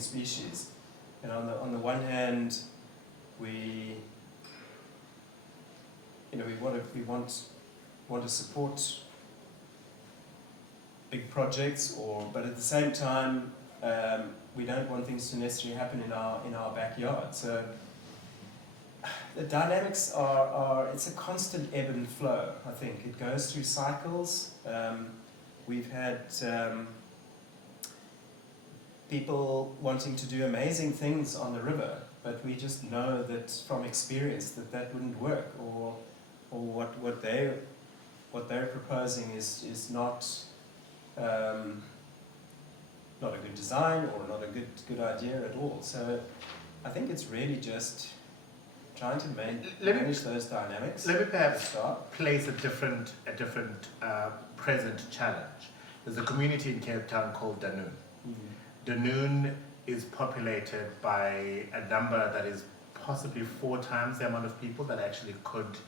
species. And on the one hand, we want to support big projects, but at the same time, we don't want things to necessarily happen in our backyard. So the dynamics it's a constant ebb and flow, I think. It goes through cycles. We've had people wanting to do amazing things on the river, but we just know that from experience that wouldn't work, or what they're proposing is not a good design or not a good idea at all. So I think it's really just trying to manage those dynamics. Let me perhaps place a different present challenge. There's a community in Cape Town called Danoon. Danoon is populated by a number that is possibly 4 times the amount of people that actually could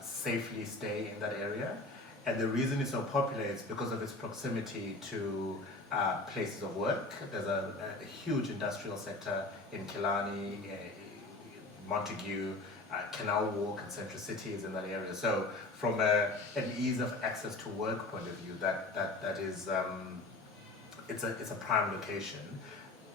safely stay in that area. And the reason it's so popular is because of its proximity to places of work. There's a huge industrial sector in Killarney, Montague, Canal Walk, and Central City is in that area. So from an ease of access to work point of view, that is it's a prime location,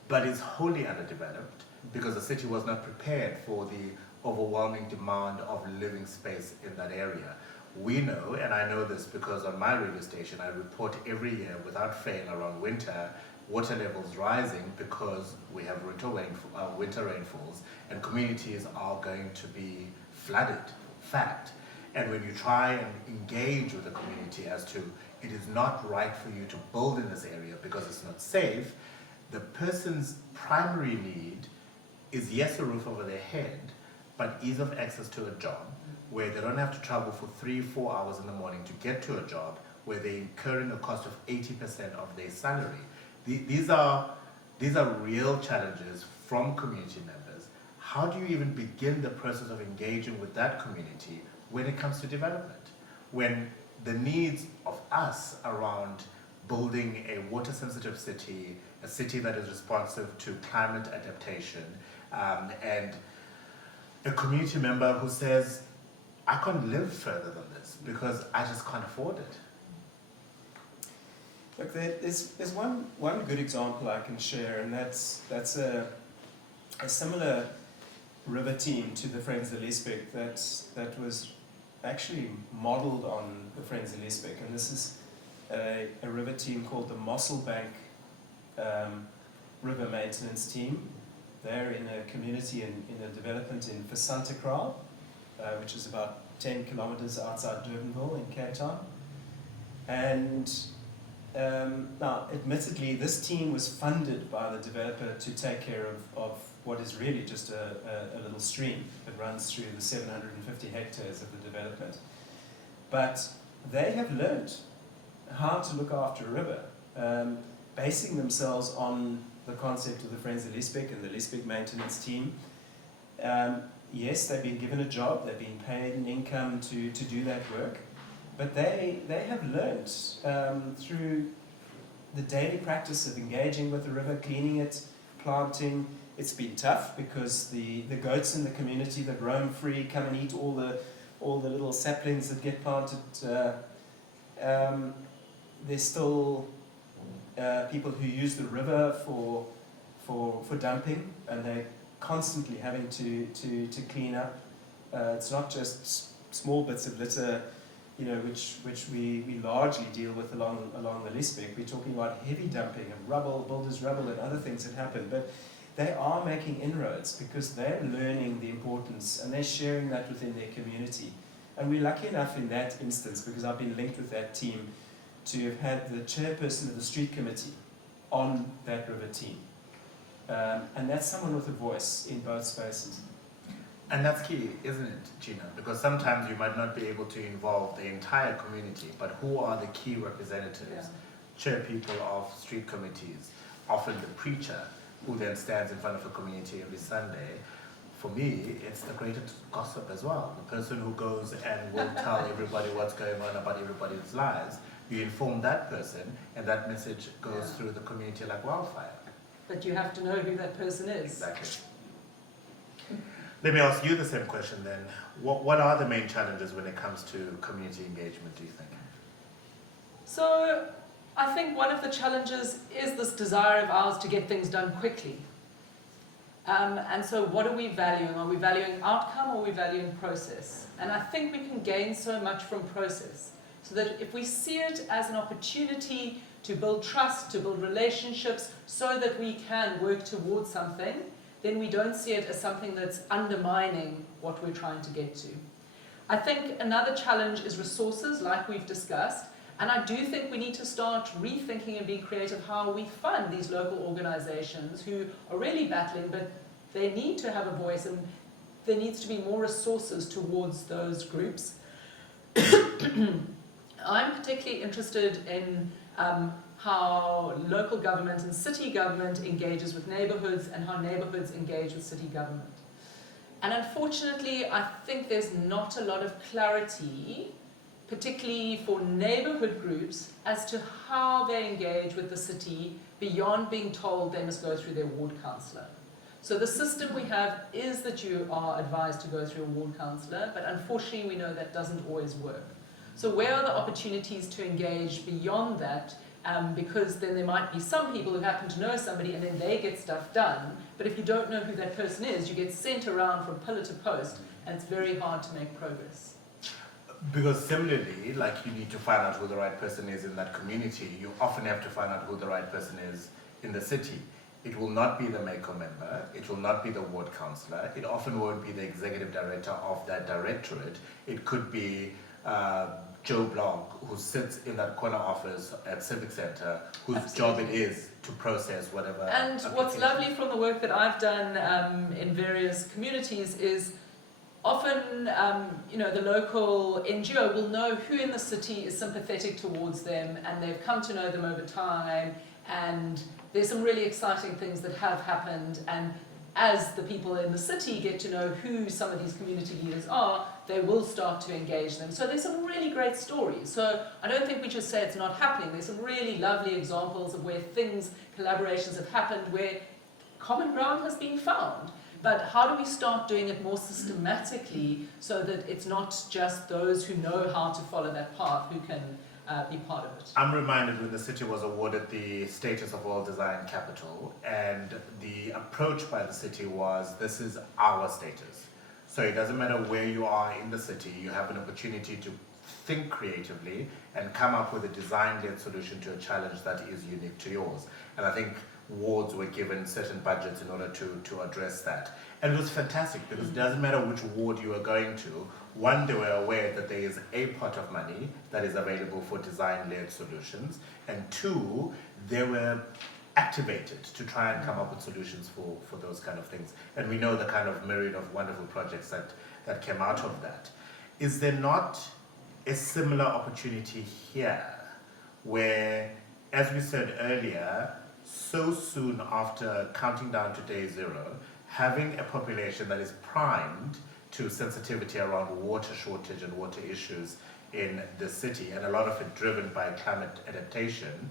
but it's wholly underdeveloped because the city was not prepared for the overwhelming demand of living space in that area. We know, and I know this because on my radio station I report every year without fail around winter, water levels rising because we have winter rainfalls and communities are going to be flooded, fact. And when you try and engage with the community as to it is not right for you to build in this area because it's not safe, the person's primary need is yes, a roof over their head, but ease of access to a job where they don't have to travel for 3-4 hours in the morning to get to a job where they're incurring a cost of 80% of their salary. These are real challenges from community members. How do you even begin the process of engaging with that community when it comes to development? When the needs of us around building a water-sensitive city, a city that is responsive to climate adaptation, and a community member who says, I can't live further than this because I just can't afford it. Look, there's one good example I can share, and that's a similar river team to the Friends of Liesbeek that was actually modelled on the Friends of Liesbeek, and this is a river team called the Mosselbank River Maintenance Team. They're in a community in a development in Versantekral, which is about 10 kilometers outside Ziervogel in Cape Town. And now, admittedly, this team was funded by the developer to take care of what is really just a little stream that runs through the 750 hectares of the development. But they have learnt how to look after a river, basing themselves on the concept of the Friends of Liesbeek and the Liesbeek maintenance team. Yes, they've been given a job, they've been paid an income to do that work, but they have learnt through the daily practice of engaging with the river, cleaning it, planting. It's been tough because the goats in the community that roam free come and eat all the little saplings that get planted. There's still people who use the river for dumping, and they're constantly having to clean up. It's not just small bits of litter, which we largely deal with along the Liesbeek. We're talking about heavy dumping of rubble, builders' rubble, and other things that happen. But they are making inroads because they're learning the importance and they're sharing that within their community. And we're lucky enough in that instance, because I've been linked with that team, to have had the chairperson of the street committee on that river team. And that's someone with a voice in both spaces. And that's key, isn't it, Gina? Because sometimes you might not be able to involve the entire community, but who are the key representatives? Chair people of street committees, often the preacher, who then stands in front of the community every Sunday. For me, it's the greater gossip as well. The person who goes and will tell everybody what's going on about everybody's lives. You inform that person, and that message goes through the community like wildfire. But you have to know who that person is. Exactly. Let me ask you the same question then. What are the main challenges when it comes to community engagement, do you think? So I think one of the challenges is this desire of ours to get things done quickly. And so what are we valuing? Are we valuing outcome or are we valuing process? And I think we can gain so much from process. So that if we see it as an opportunity to build trust, to build relationships, so that we can work towards something, then we don't see it as something that's undermining what we're trying to get to. I think another challenge is resources, like we've discussed. And I do think we need to start rethinking and being creative how we fund these local organizations who are really battling, but they need to have a voice and there needs to be more resources towards those groups. I'm particularly interested in how local government and city government engages with neighborhoods and how neighborhoods engage with city government. And unfortunately, I think there's not a lot of clarity, particularly for neighborhood groups, as to how they engage with the city beyond being told they must go through their ward councillor. So the system we have is that you are advised to go through a ward councillor, but unfortunately we know that doesn't always work. So where are the opportunities to engage beyond that? Because then there might be some people who happen to know somebody and then they get stuff done, but if you don't know who that person is, you get sent around from pillar to post and it's very hard to make progress. Because similarly, like you need to find out who the right person is in that community, you often have to find out who the right person is in the city. It will not be the MACO member, it will not be the ward councillor, it often won't be the executive director of that directorate. It could be Joe Blanc, who sits in that corner office at Civic Centre, whose job it is to process whatever. And what's lovely from the work that I've done in various communities is often, the local NGO will know who in the city is sympathetic towards them and they've come to know them over time and there's some really exciting things that have happened, and as the people in the city get to know who some of these community leaders are, they will start to engage them. So there's some really great stories. So I don't think we just say it's not happening. There's some really lovely examples of where collaborations have happened, where common ground has been found. But how do we start doing it more systematically so that it's not just those who know how to follow that path who can be part of it? I'm reminded when the city was awarded the status of World Design Capital, and the approach by the city was, this is our status. So it doesn't matter where you are in the city, you have an opportunity to think creatively and come up with a design-led solution to a challenge that is unique to yours. And I think wards were given certain budgets in order to address that. And it was fantastic because it doesn't matter which ward you are going to. One, they were aware that there is a pot of money that is available for design-led solutions. And two, they were activated to try and come up with solutions for those kind of things. And we know the kind of myriad of wonderful projects that came out of that. Is there not a similar opportunity here where, as we said earlier, so soon after counting down to day zero, having a population that is primed to sensitivity around water shortage and water issues in the city, and a lot of it driven by climate adaptation,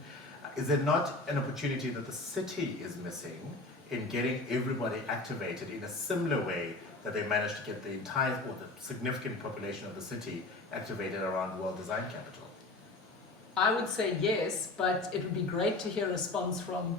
is there not an opportunity that the city is missing in getting everybody activated in a similar way that they managed to get the entire or the significant population of the city activated around World Design Capital? I would say yes, but it would be great to hear a response from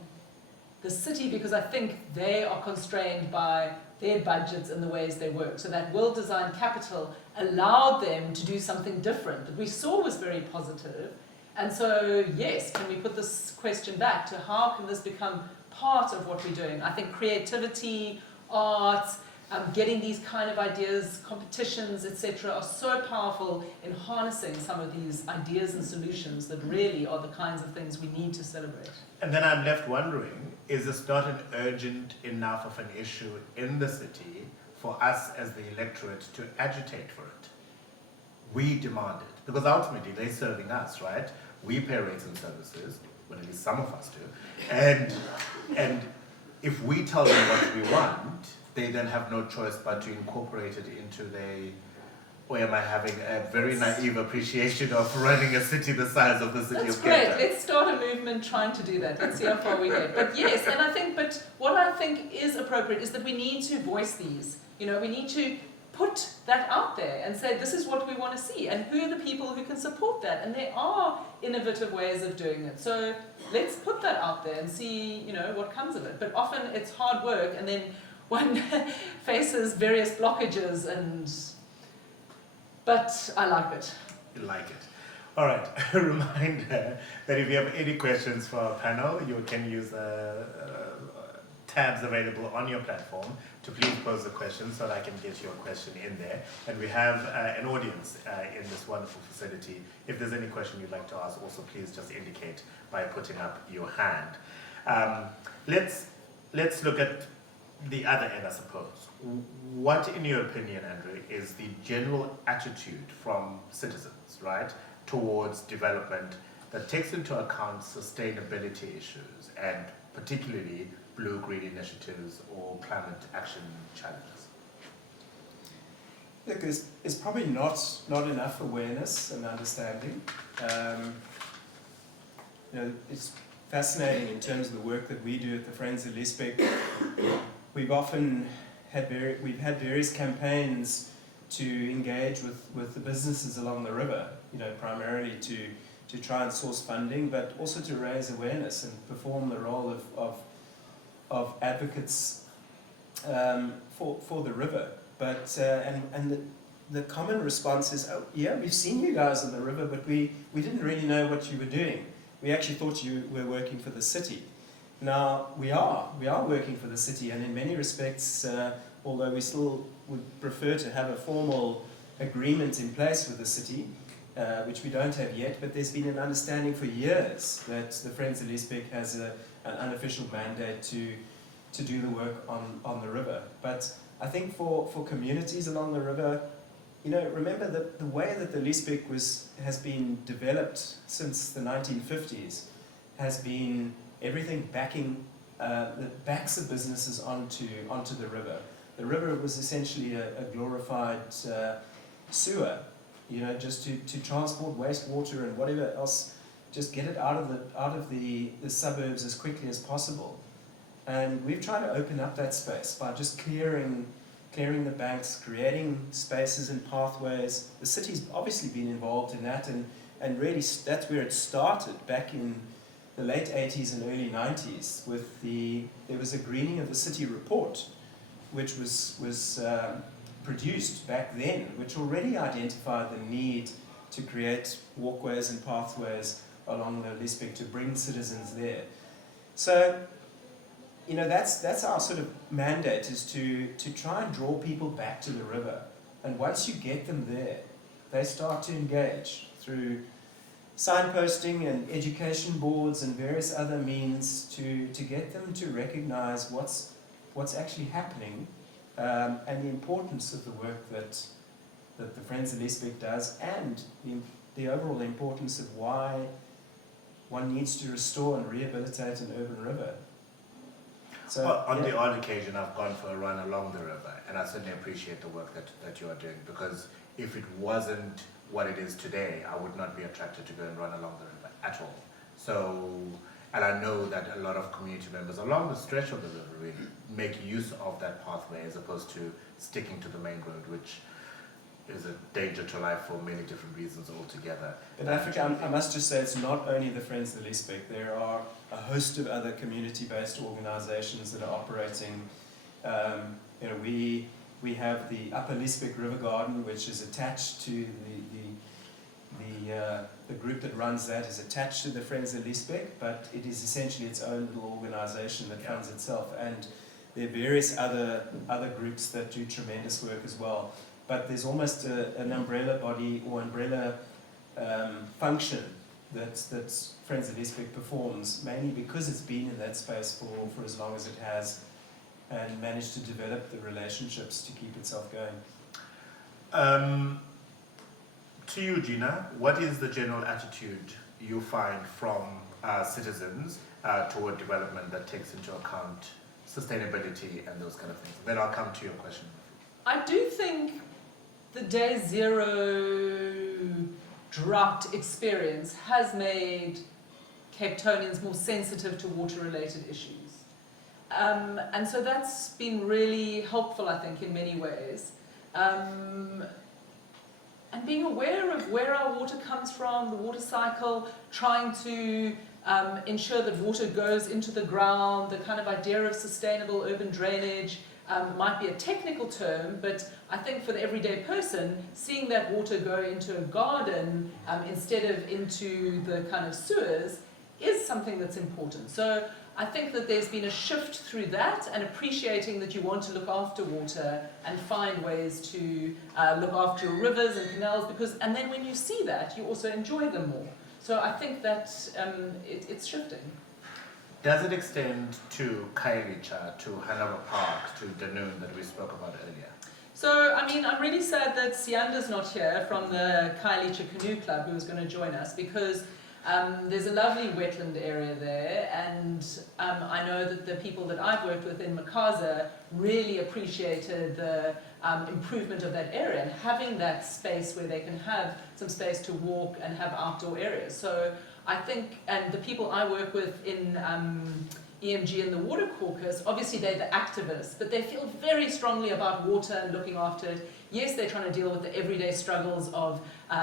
the city because I think they are constrained by their budgets and the ways they work. So that World Design Capital allowed them to do something different that we saw was very positive. And so, yes, can we put this question back to how can this become part of what we're doing? I think creativity, arts, getting these kind of ideas, competitions, etc., are so powerful in harnessing some of these ideas and solutions that really are the kinds of things we need to celebrate. And then I'm left wondering, is this not an urgent enough of an issue in the city for us as the electorate to agitate for it. We demand it, because ultimately they're serving us, right? We pay rates and services, well, at least some of us do, and if we tell them what we want, they then have no choice but to incorporate it into their, or am I having a very naive appreciation of running a city the size of the city That's of great. Cape Town? Let's start a movement trying to do that. Let's see how far we get. But yes, and I think, but what I think is appropriate is that we need to voice these. You know, we need to put that out there and say, this is what we want to see, and who are the people who can support that? And there are innovative ways of doing it. So let's put that out there and see, you know, what comes of it. But often it's hard work, and then one faces various blockages, but I like it. You like it. All right, a reminder that if you have any questions for our panel, you can use tabs available on your platform to please pose the question so that I can get your question in there. And we have an audience in this wonderful facility. If there's any question you'd like to ask, also please just indicate by putting up your hand. Let's look at the other end, I suppose. What, in your opinion, Andrew, is the general attitude from citizens, right, towards development that takes into account sustainability issues and particularly blue-green initiatives or climate action challenges? Look, there's probably not enough awareness and understanding. You know, it's fascinating in terms of the work that we do at the Friends of Liesbeek. We've often had various campaigns to engage with the businesses along the river, you know, primarily to try and source funding, but also to raise awareness and perform the role of advocates for the river. But and the common response is, oh yeah, we've seen you guys on the river, but we didn't really know what you were doing. We actually thought you were working for the city. Now we are working for the city, and in many respects, although we still would prefer to have a formal agreement in place with the city, which we don't have yet, but there's been an understanding for years that the Friends of Liesbeek has an unofficial mandate to do the work on the river. But I think for communities along the river, you know, remember that the way that the Liesbeek has been developed since the 1950s has been everything backing the backs of businesses onto the river. The river was essentially a glorified sewer, you know, just to transport wastewater and whatever else, just get it out of the suburbs as quickly as possible. And we've tried to open up that space by just clearing the banks, creating spaces and pathways. The city's obviously been involved in that, and really that's where it started back in the late 80s and early 90s with there was a greening of the city report, which was produced back then, which already identified the need to create walkways and pathways along the Liesbeek to bring citizens there. So, you know, that's our sort of mandate, is to try and draw people back to the river. And once you get them there, they start to engage through signposting and education boards and various other means to get them to recognize what's actually happening, and the importance of the work that the Friends of Liesbeek does, and the overall importance of why one needs to restore and rehabilitate an urban river. So, well, on the odd occasion, I've gone for a run along the river, and I certainly appreciate the work that you are doing, because if it wasn't what it is today, I would not be attracted to go and run along the river at all. So, and I know that a lot of community members along the stretch of the river really make use of that pathway as opposed to sticking to the main road, which is a danger to life for many different reasons altogether. In Africa, I must just say, it's not only the Friends of the Liesbeek. There are a host of other community-based organisations that are operating. You know, we have the Upper Liesbeek River Garden, which is attached to the group that runs that is attached to the Friends of Liesbeek, but it is essentially its own little organisation that funds itself. And there are various other groups that do tremendous work as well. But there's almost an umbrella body or umbrella function that Friends of Liesbeek performs, mainly because it's been in that space for as long as it has. and managed to develop the relationships to keep itself going. To you, Gina, what is the general attitude you find from citizens toward development that takes into account sustainability and those kind of things? Then I'll come to your question. I do think the day zero drought experience has made Cape Townians more sensitive to water-related issues. And so that's been really helpful, I think, in many ways. And being aware of where our water comes from, the water cycle, trying to ensure that water goes into the ground, the kind of idea of sustainable urban drainage might be a technical term, but I think for the everyday person, seeing that water go into a garden instead of into the kind of sewers is something that's important. So I think that there's been a shift through that and appreciating that you want to look after water and find ways to look after your rivers and canals, and then when you see that, you also enjoy them more. So I think that it's shifting. Does it extend to Khayelitsha, to Hanover Park, to Dunoon that we spoke about earlier? So, I mean, I'm really sad that Sianda's not here from the Khayelitsha Canoe Club, who was going to join us, because there's a lovely wetland area there, and I know that the people that I've worked with in Makaza really appreciated the improvement of that area and having that space where they can have some space to walk and have outdoor areas. So I think, and the people I work with in EMG and the Water Caucus, obviously they're the activists, but they feel very strongly about water and looking after it. Yes, they're trying to deal with the everyday struggles of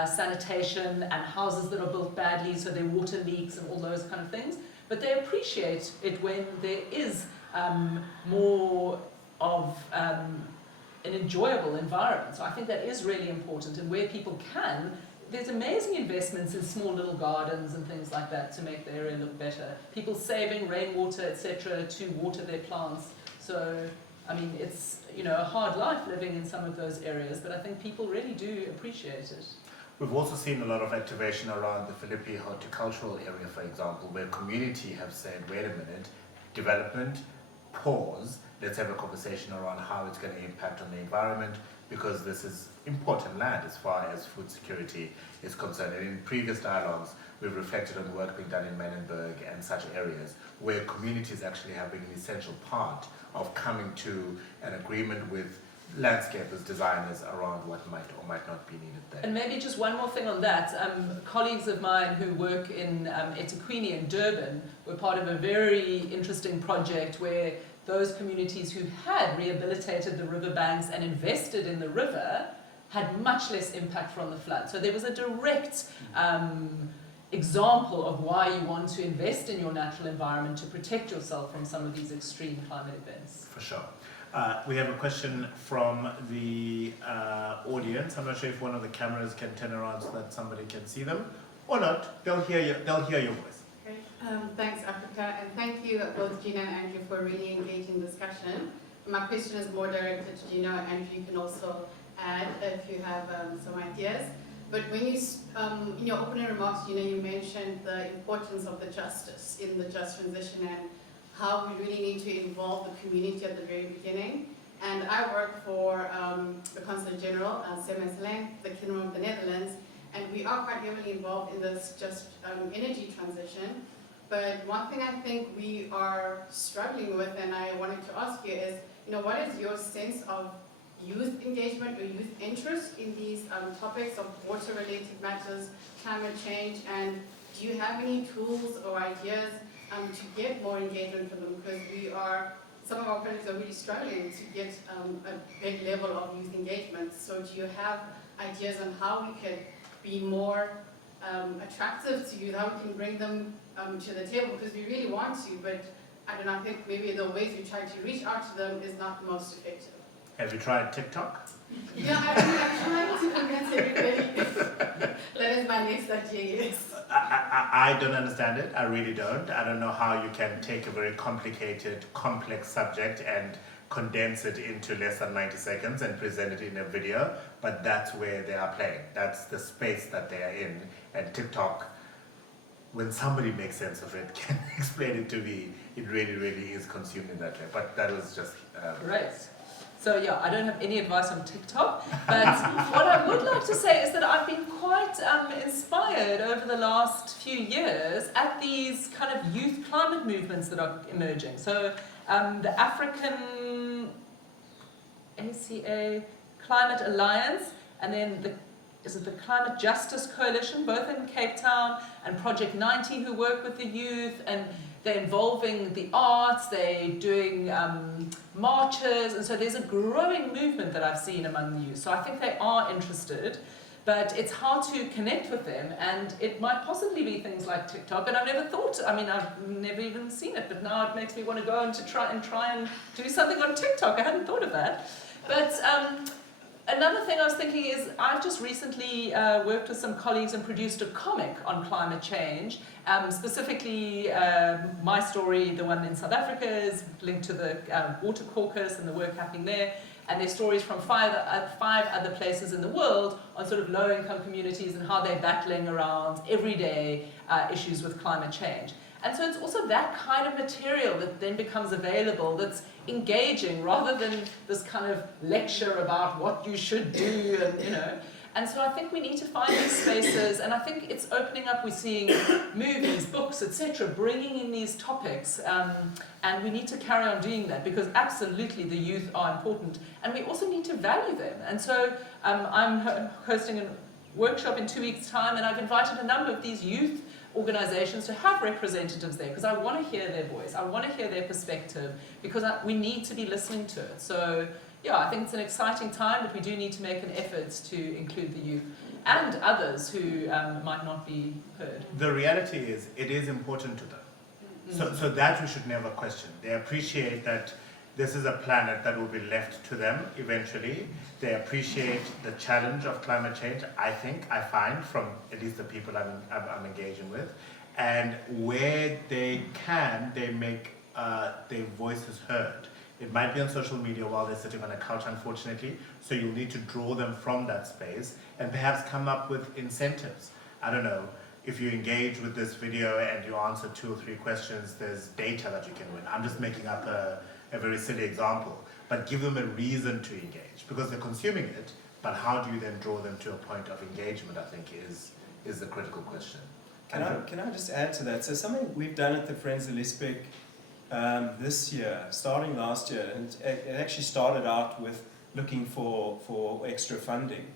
sanitation and houses that are built badly, so there are water leaks and all those kind of things, but they appreciate it when there is more of an enjoyable environment. So I think that is really important, and where people can, there's amazing investments in small little gardens and things like that to make the area look better. People saving rainwater, etc., to water their plants. So, I mean, it's, you know, a hard life living in some of those areas, but I think people really do appreciate it. We've also seen a lot of activation around the Philippi horticultural area, for example, where community have said, wait a minute, development, pause, let's have a conversation around how it's going to impact on the environment, because this is important land as far as food security is concerned. And in previous dialogues, we've reflected on the work being done in Menenberg and such areas where communities actually have been an essential part of coming to an agreement with landscapers, designers around what might or might not be needed there. And maybe just one more thing on that. Colleagues of mine who work in eThekwini in Durban were part of a very interesting project where those communities who had rehabilitated the riverbanks and invested in the river had much less impact from the flood. So there was a direct example of why you want to invest in your natural environment to protect yourself from some of these extreme climate events. For sure. We have a question from the audience. I'm not sure if one of the cameras can turn around so that somebody can see them or not. They'll hear your voice. Great. Thanks, Africa, and thank you both Gina and Andrew for a really engaging discussion. My question is more directed to Gina, and you can also add if you have some ideas. But when you, in your opening remarks, Gina, you mentioned the importance of the justice in the just transition and how we really need to involve the community at the very beginning. And I work for the Consul General, Melane, the Kingdom of the Netherlands, and we are quite heavily involved in this just energy transition. But one thing I think we are struggling with, and I wanted to ask you is, what is your sense of youth engagement or youth interest in these topics of water-related matters, climate change, and do you have any tools or ideas to get more engagement from them? Because some of our projects are really struggling to get a big level of youth engagement. So do you have ideas on how we could be more attractive to youth, how we can bring them to the table? Because we really want to, but I don't know, I think maybe the ways we try to reach out to them is not the most effective. Have you tried TikTok? Yeah, I'm trying to convince everybody. That is my next idea, yes. I don't understand it. I really don't. I don't know how you can take a very complicated, complex subject and condense it into less than 90 seconds and present it in a video, but that's where they are playing. That's the space that they are in. And TikTok, when somebody makes sense of it, can explain it to me it really, really is consumed in that way. But that was just... Great. So yeah, I don't have any advice on TikTok, but what I would like to say is that I've been quite inspired over the last few years at these kind of youth climate movements that are emerging. So the African ACA Climate Alliance, and then the Climate Justice Coalition, both in Cape Town, and Project 90, who work with the youth, and they're involving the arts, they're doing marches, and so there's a growing movement that I've seen among the youth. So I think they are interested, but it's hard to connect with them, and it might possibly be things like TikTok, and I've never thought, I mean, I've never even seen it, but now it makes me want to go and try and do something on TikTok. I hadn't thought of that. But another thing I was thinking is I've just recently worked with some colleagues and produced a comic on climate change. Specifically, my story, the one in South Africa, is linked to the water caucus and the work happening there. And there's stories from five other places in the world on sort of low-income communities and how they're battling around everyday issues with climate change. And so it's also that kind of material that then becomes available that's engaging rather than this kind of lecture about what you should do and, you know. And so I think we need to find these spaces, and I think it's opening up. We're seeing movies, books, etc., bringing in these topics, and we need to carry on doing that because absolutely the youth are important, and we also need to value them. And so I'm hosting a workshop in 2 weeks' time, and I've invited a number of these youth organizations to have representatives there because I want to hear their voice, I want to hear their perspective because we need to be listening to it. So yeah, I think it's an exciting time, but we do need to make an effort to include the youth and others who might not be heard. The reality is, it is important to them. So that we should never question. They appreciate that this is a planet that will be left to them eventually. They appreciate the challenge of climate change, I find, from at least the people I'm engaging with. And where they can, they make their voices heard. It might be on social media while they're sitting on a couch, unfortunately, so you'll need to draw them from that space and perhaps come up with incentives. I don't know, if you engage with this video and you answer 2 or 3 questions, there's data that you can win. I'm just making up a very silly example, but give them a reason to engage because they're consuming it, but how do you then draw them to a point of engagement, I think is the critical question. Can I just add to that? So something we've done at the Friends of Liesbeek this year, starting last year, and it actually started out with looking for extra funding.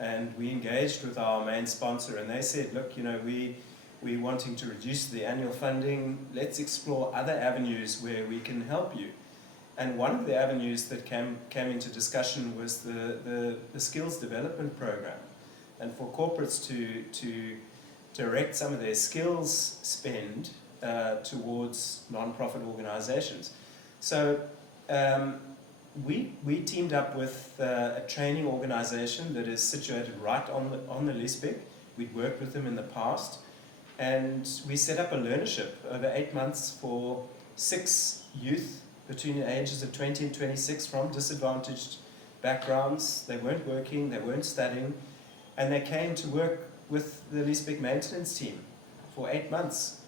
And we engaged with our main sponsor and they said, look, you know, we're wanting to reduce the annual funding, let's explore other avenues where we can help you. And one of the avenues that came into discussion was the skills development program. And for corporates to direct some of their skills spend towards non-profit organizations. So we teamed up with a training organization that is situated right on the Liesbeek. We'd worked with them in the past, and we set up a learnership over 8 months for 6 youth between the ages of 20 and 26 from disadvantaged backgrounds. They weren't working, they weren't studying, and they came to work with the Liesbeek maintenance team for 8 months.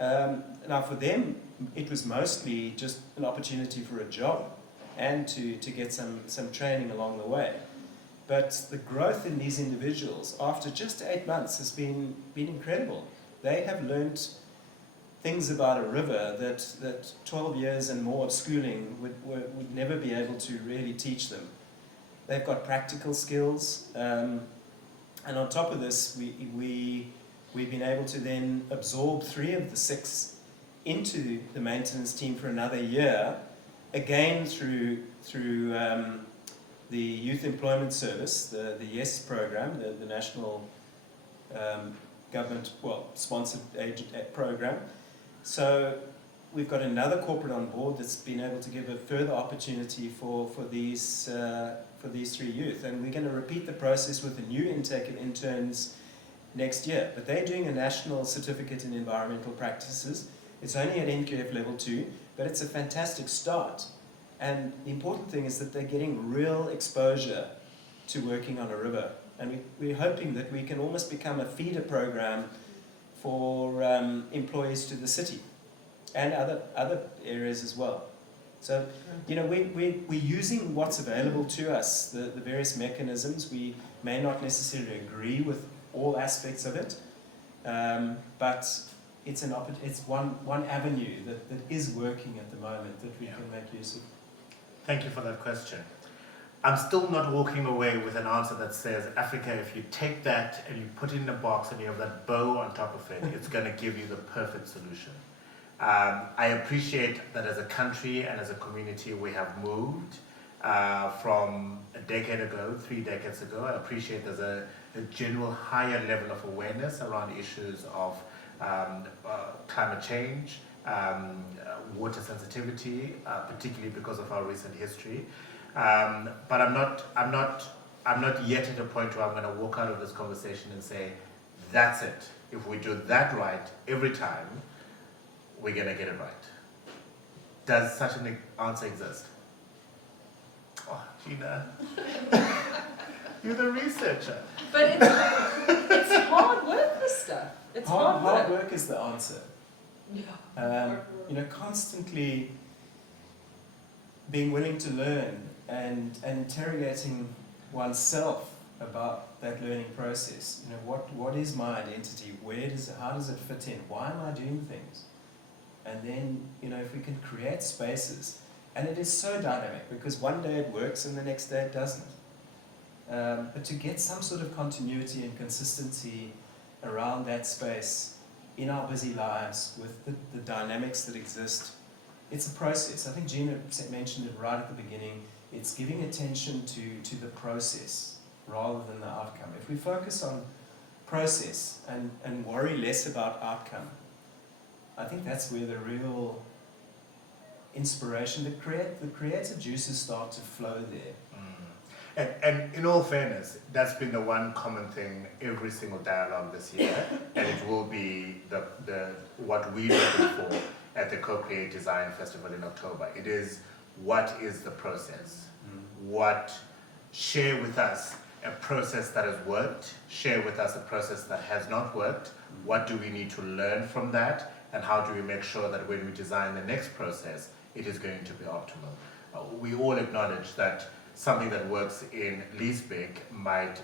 Now for them, it was mostly just an opportunity for a job and to get some training along the way. But the growth in these individuals after just 8 months has been incredible. They have learned things about a river that 12 years and more of schooling would never be able to really teach them. They've got practical skills, and on top of this, we've been able to then absorb 3 of the 6 into the maintenance team for another year, again through the Youth Employment Service, the YES program, the national government sponsored program. So we've got another corporate on board that's been able to give a further opportunity for these 3 youth, and we're going to repeat the process with a new intake of interns next year. But they're doing a national certificate in environmental practices. It's only at NQF level 2, but it's a fantastic start. And the important thing is that they're getting real exposure to working on a river, and we're hoping that we can almost become a feeder program for employees to the city. and other areas as well. So, you know, we're using what's available to us, the various mechanisms. We may not necessarily agree with all aspects of it, but it's one avenue that is working at the moment that we can make use of. Thank you for that question. I'm still not walking away with an answer that says, Africa, if you take that and you put it in a box and you have that bow on top of it, it's going to give you the perfect solution. I appreciate that as a country and as a community we have moved from a decade ago, 3 decades ago. I appreciate there's a general higher level of awareness around issues of climate change, water sensitivity, particularly because of our recent history. But I'm not yet at a point where I'm going to walk out of this conversation and say, that's it. If we do that right every time, we're going to get it right. Does such an answer exist? Oh, Gina, you're the researcher. But it's hard work, this stuff. It's hard work. Hard work is the answer. Yeah. You know, constantly being willing to learn and interrogating oneself about that learning process. You know, what is my identity? How does it fit in? Why am I doing things? And then, you know, if we can create spaces, and it is so dynamic because one day it works and the next day it doesn't. But to get some sort of continuity and consistency around that space in our busy lives with the dynamics that exist, it's a process. I think Gina mentioned it right at the beginning. It's giving attention to the process rather than the outcome. If we focus on process and worry less about outcome, I think that's where the real inspiration, the creative juices start to flow there. And in all fairness, that's been the one common thing every single dialogue this year, and it will be the what we're looking for at the Co-Create Design Festival in October. It is, what is the process? Share with us a process that has worked, share with us a process that has not worked. What do we need to learn from that? And how do we make sure that when we design the next process, it is going to be optimal? We all acknowledge that something that works in Liesbeek might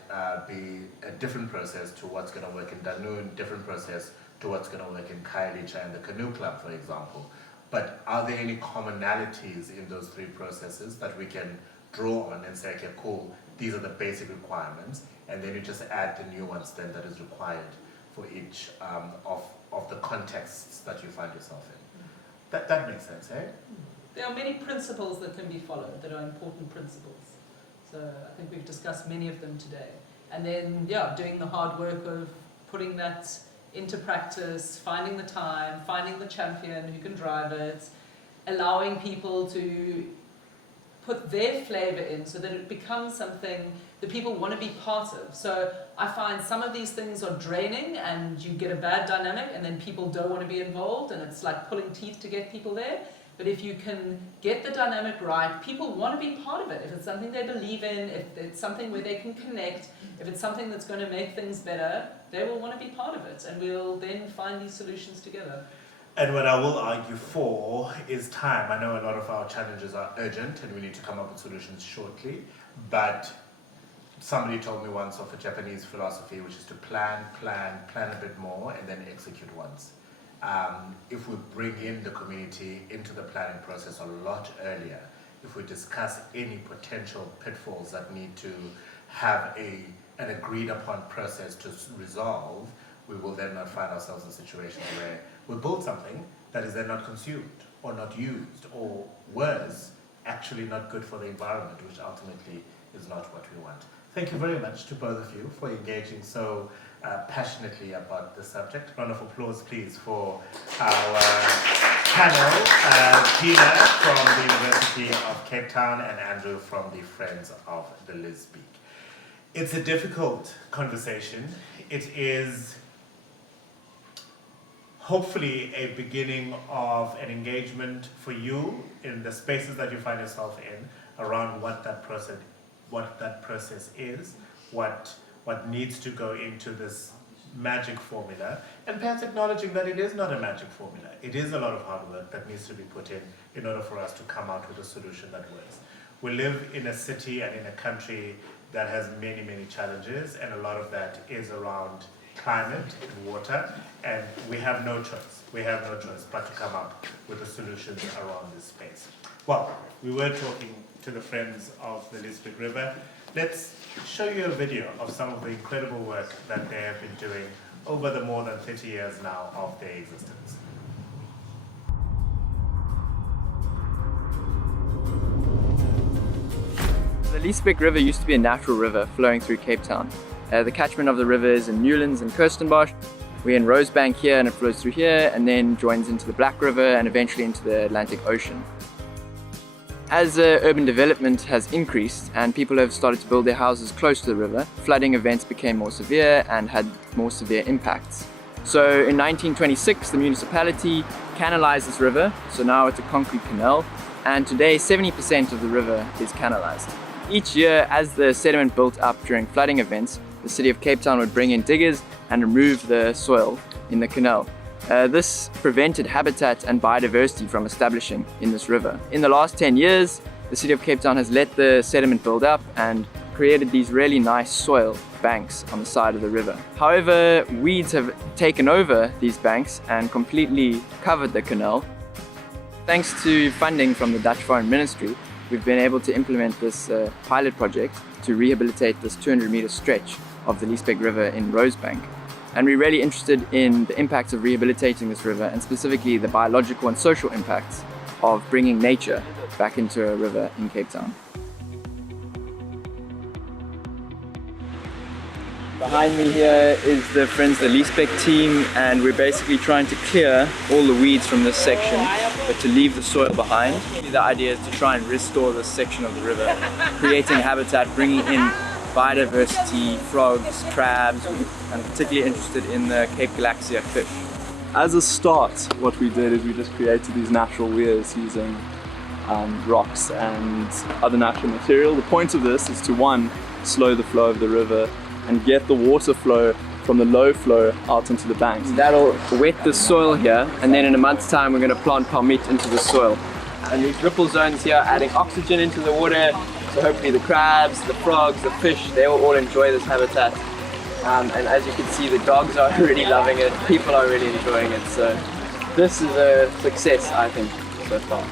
be a different process to what's going to work in Danune, different process to what's going to work in Khayelitsha and the Canoe Club, for example. But are there any commonalities in those 3 processes that we can draw on and say, okay, cool, these are the basic requirements, and then you just add the new ones then that is required for each of the contexts that you find yourself in. That makes sense, eh? There are many principles that can be followed that are important principles. So I think we've discussed many of them today. And then, doing the hard work of putting that into practice, finding the time, finding the champion who can drive it, allowing people to put their flavour in so that it becomes something that people want to be part of. So I find some of these things are draining and you get a bad dynamic and then people don't want to be involved and it's like pulling teeth to get people there. But if you can get the dynamic right, people want to be part of it. If it's something they believe in, if it's something where they can connect, if it's something that's going to make things better, they will want to be part of it and we'll then find these solutions together. And what I will argue for is time. I know a lot of our challenges are urgent and we need to come up with solutions shortly, but somebody told me once of a Japanese philosophy, which is to plan a bit more and then execute once. If we bring in the community into the planning process a lot earlier, if we discuss any potential pitfalls that need to have an agreed upon process to resolve, we will then not find ourselves in situations where we build something that is then not consumed or not used, or worse, actually not good for the environment, which ultimately is not what we want. Thank you very much to both of you for engaging so passionately about the subject. Round of applause, please, for our panel, Gina from the University of Cape Town and Andrew from the Friends of the Liesbeek. It's a difficult conversation. It is hopefully a beginning of an engagement for you in the spaces that you find yourself in around what that process is, what needs to go into this magic formula, and perhaps acknowledging that it is not a magic formula. It is a lot of hard work that needs to be put in order for us to come out with a solution that works. We live in a city and in a country that has many, many challenges, and a lot of that is around climate and water, and we have no choice. We have no choice but to come up with the solutions around this space. Well, we were talking to the friends of the Liesbeek River. Let's show you a video of some of the incredible work that they have been doing over the more than 30 years now of their existence. The Liesbeek River used to be a natural river flowing through Cape Town. The catchment of the river is in Newlands and Kirstenbosch. We're in Rosebank here and it flows through here and then joins into the Black River and eventually into the Atlantic Ocean. As urban development has increased and people have started to build their houses close to the river, flooding events became more severe and had more severe impacts. So in 1926 the municipality canalized this river, so now it's a concrete canal, and today 70% of the river is canalized. Each year, as the sediment built up during flooding events, the city of Cape Town would bring in diggers and remove the soil in the canal. This prevented habitat and biodiversity from establishing in this river. In the last 10 years, the city of Cape Town has let the sediment build up and created these really nice soil banks on the side of the river. However, weeds have taken over these banks and completely covered the canal. Thanks to funding from the Dutch Foreign Ministry, we've been able to implement this pilot project to rehabilitate this 200-meter stretch of the Liesbeek River in Rosebank. And we're really interested in the impacts of rehabilitating this river and specifically the biological and social impacts of bringing nature back into a river in Cape Town. Behind me here is the Friends the Liesbeek team, and we're basically trying to clear all the weeds from this section but to leave the soil behind. The idea is to try and restore this section of the river, creating habitat, bringing in biodiversity, frogs, crabs. I'm particularly interested in the Cape Galaxia fish. As a start, what we did is we just created these natural weirs using rocks and other natural material. The point of this is to, one, slow the flow of the river and get the water flow from the low flow out into the banks. That'll wet the soil here, and then in a month's time we're going to plant palmite into the soil. And these ripple zones here are adding oxygen into the water, so hopefully the crabs, the frogs, the fish, they will all enjoy this habitat. And as you can see, the dogs are really loving it, people are really enjoying it, so this is a success, I think, so far.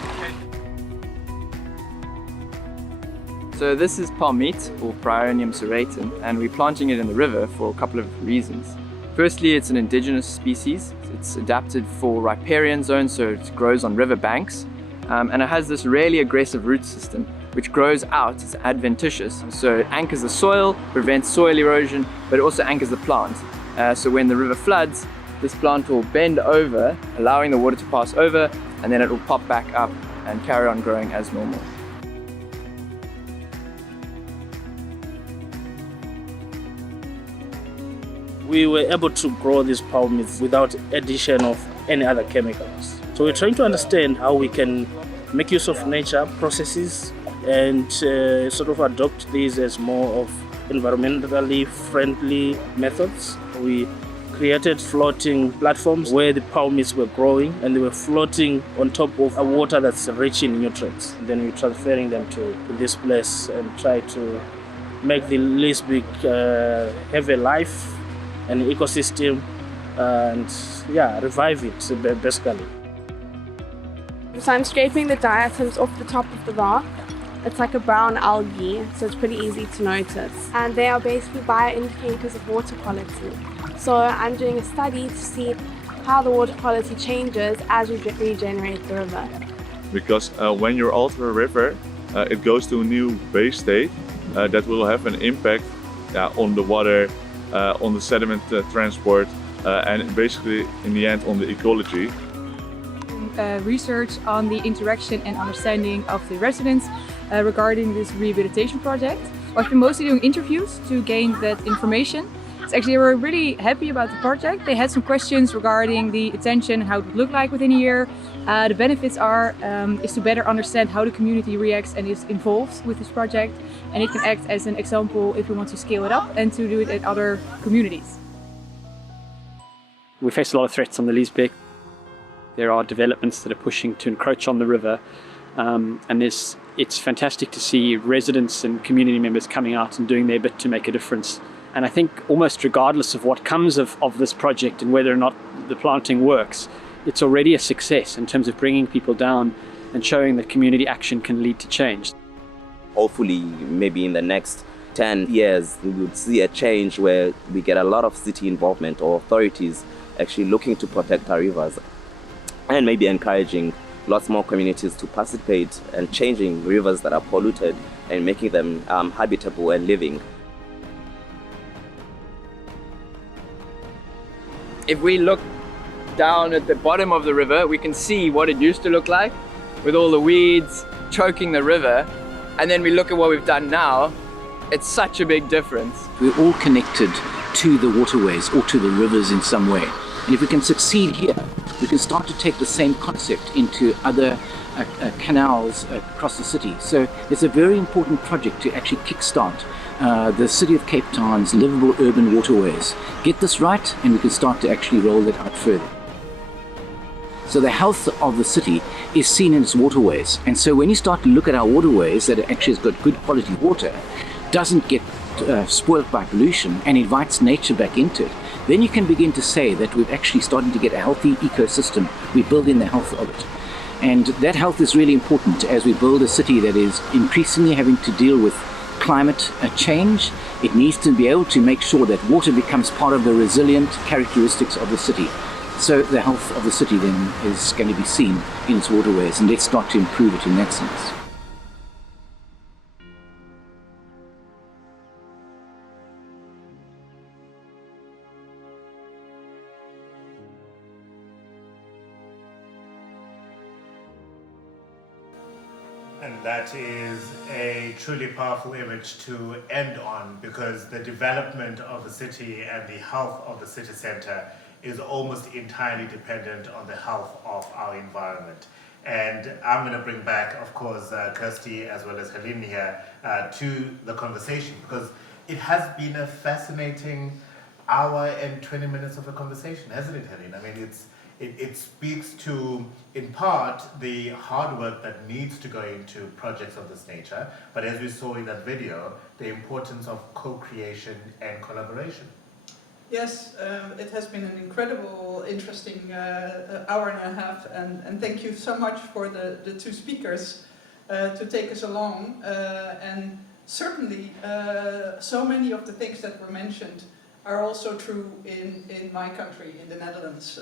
So this is palmite, or Prionium serratum, and we're planting it in the river for a couple of reasons. Firstly, it's an indigenous species. It's adapted for riparian zones, so it grows on river banks, and it has this really aggressive root system which grows out. It's adventitious, so it anchors the soil, prevents soil erosion, but it also anchors the plant. So when the river floods, this plant will bend over, allowing the water to pass over, and then it will pop back up and carry on growing as normal. We were able to grow these palmites without addition of any other chemicals. So we're trying to understand how we can make use of nature processes and sort of adopt these as more of environmentally friendly methods. We created floating platforms where the palmites were growing and they were floating on top of a water that's rich in nutrients. And then we're transferring them to this place and try to make the Liesbeek have a life, an ecosystem, and revive it basically. So I'm scraping the diatoms off the top of the rock. It's like a brown algae, so it's pretty easy to notice. And they are basically bioindicators of water quality. So I'm doing a study to see how the water quality changes as we regenerate the river. Because when you alter a river, it goes to a new base state that will have an impact on the water, on the sediment transport, and basically in the end on the ecology. Research on the interaction and understanding of the residents regarding this rehabilitation project. I've been mostly doing interviews to gain that information. So actually, we're really happy about the project. They had some questions regarding the attention, how it would look like within a year. The benefits is to better understand how the community reacts and is involved with this project, and it can act as an example if we want to scale it up and to do it at other communities. We face a lot of threats on the Liesbeek. There are developments that are pushing to encroach on the river, and it's fantastic to see residents and community members coming out and doing their bit to make a difference. And I think almost regardless of what comes of this project and whether or not the planting works, it's already a success in terms of bringing people down and showing that community action can lead to change. Hopefully, maybe in the next 10 years, we would see a change where we get a lot of city involvement or authorities actually looking to protect our rivers, and maybe encouraging lots more communities to participate and changing rivers that are polluted and making them habitable and living. If we look down at the bottom of the river, we can see what it used to look like with all the weeds choking the river. And then we look at what we've done now, it's such a big difference. We're all connected to the waterways or to the rivers in some way. And if we can succeed here, we can start to take the same concept into other canals across the city. So it's a very important project to actually kickstart the City of Cape Town's livable urban waterways. Get this right and we can start to actually roll that out further. So the health of the city is seen in its waterways. And so when you start to look at our waterways that actually has got good quality water, doesn't get spoiled by pollution and invites nature back into it, then you can begin to say that we're actually starting to get a healthy ecosystem. We build in the health of it. And that health is really important as we build a city that is increasingly having to deal with climate change. It needs to be able to make sure that water becomes part of the resilient characteristics of the city. So the health of the city then is going to be seen in its waterways, and let's start to improve it in that sense. And that is a truly powerful image to end on, because the development of the city and the health of the city centre is almost entirely dependent on the health of our environment. And I'm going to bring back, of course, Kirsty as well as Hélène here to the conversation, because it has been a fascinating hour and 20 minutes of a conversation, hasn't it, Hélène? I mean, it speaks to, in part, the hard work that needs to go into projects of this nature, but as we saw in that video, the importance of co-creation and collaboration. Yes, it has been an incredible, interesting hour and a half, and thank you so much for the two speakers to take us along. And certainly, so many of the things that were mentioned are also true in my country, in the Netherlands.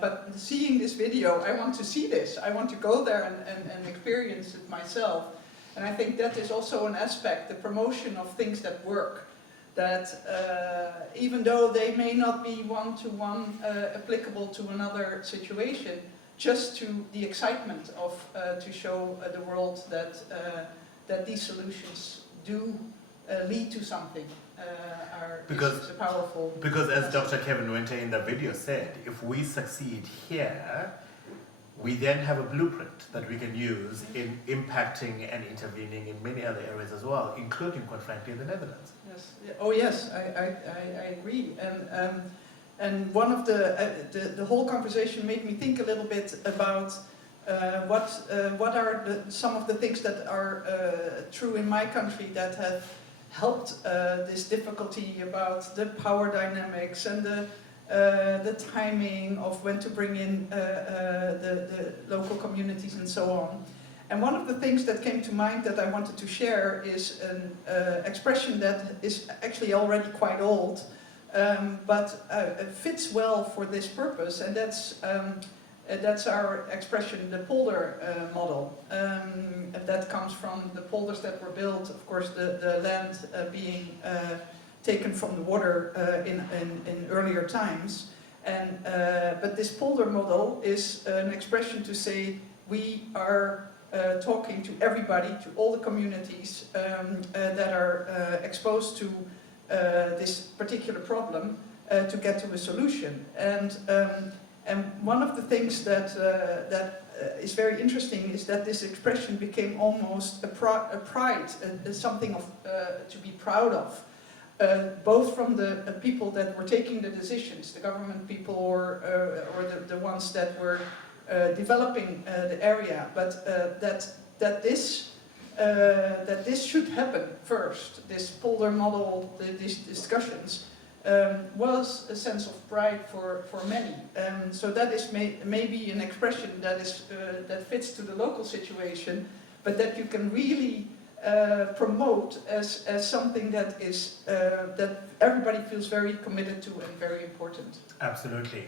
But seeing this video, I want to see this. I want to go there and experience it myself. And I think that is also an aspect, the promotion of things that work. That even though they may not be one-to-one applicable to another situation, just to the excitement of to show the world that these solutions do lead to something is a powerful. Because as Dr. Kevin Winter in the video said, if we succeed here, we then have a blueprint that we can use in impacting and intervening in many other areas as well, including, quite frankly, in the Netherlands. Yes. Oh yes, I agree. And one of the whole conversation made me think a little bit about what are some of the things that are true in my country that have helped this difficulty about the power dynamics and the timing of when to bring in the local communities and so on. And one of the things that came to mind that I wanted to share is an expression that is actually already quite old, but it fits well for this purpose, and that's our expression, the polder model. And that comes from the polders that were built, of course, the land being taken from the water in earlier times. But this polder model is an expression to say we are talking to everybody, to all the communities that are exposed to this particular problem to get to a solution. And one of the things that is very interesting is that this expression became almost a pride, something to be proud of. both from the people that were taking the decisions, the government people or the ones that were developing the area, but that this should happen first. This polder model, these discussions, was a sense of pride for many. So that is maybe an expression that fits to the local situation, but that you can really promote as something that is that everybody feels very committed to and very important. Absolutely.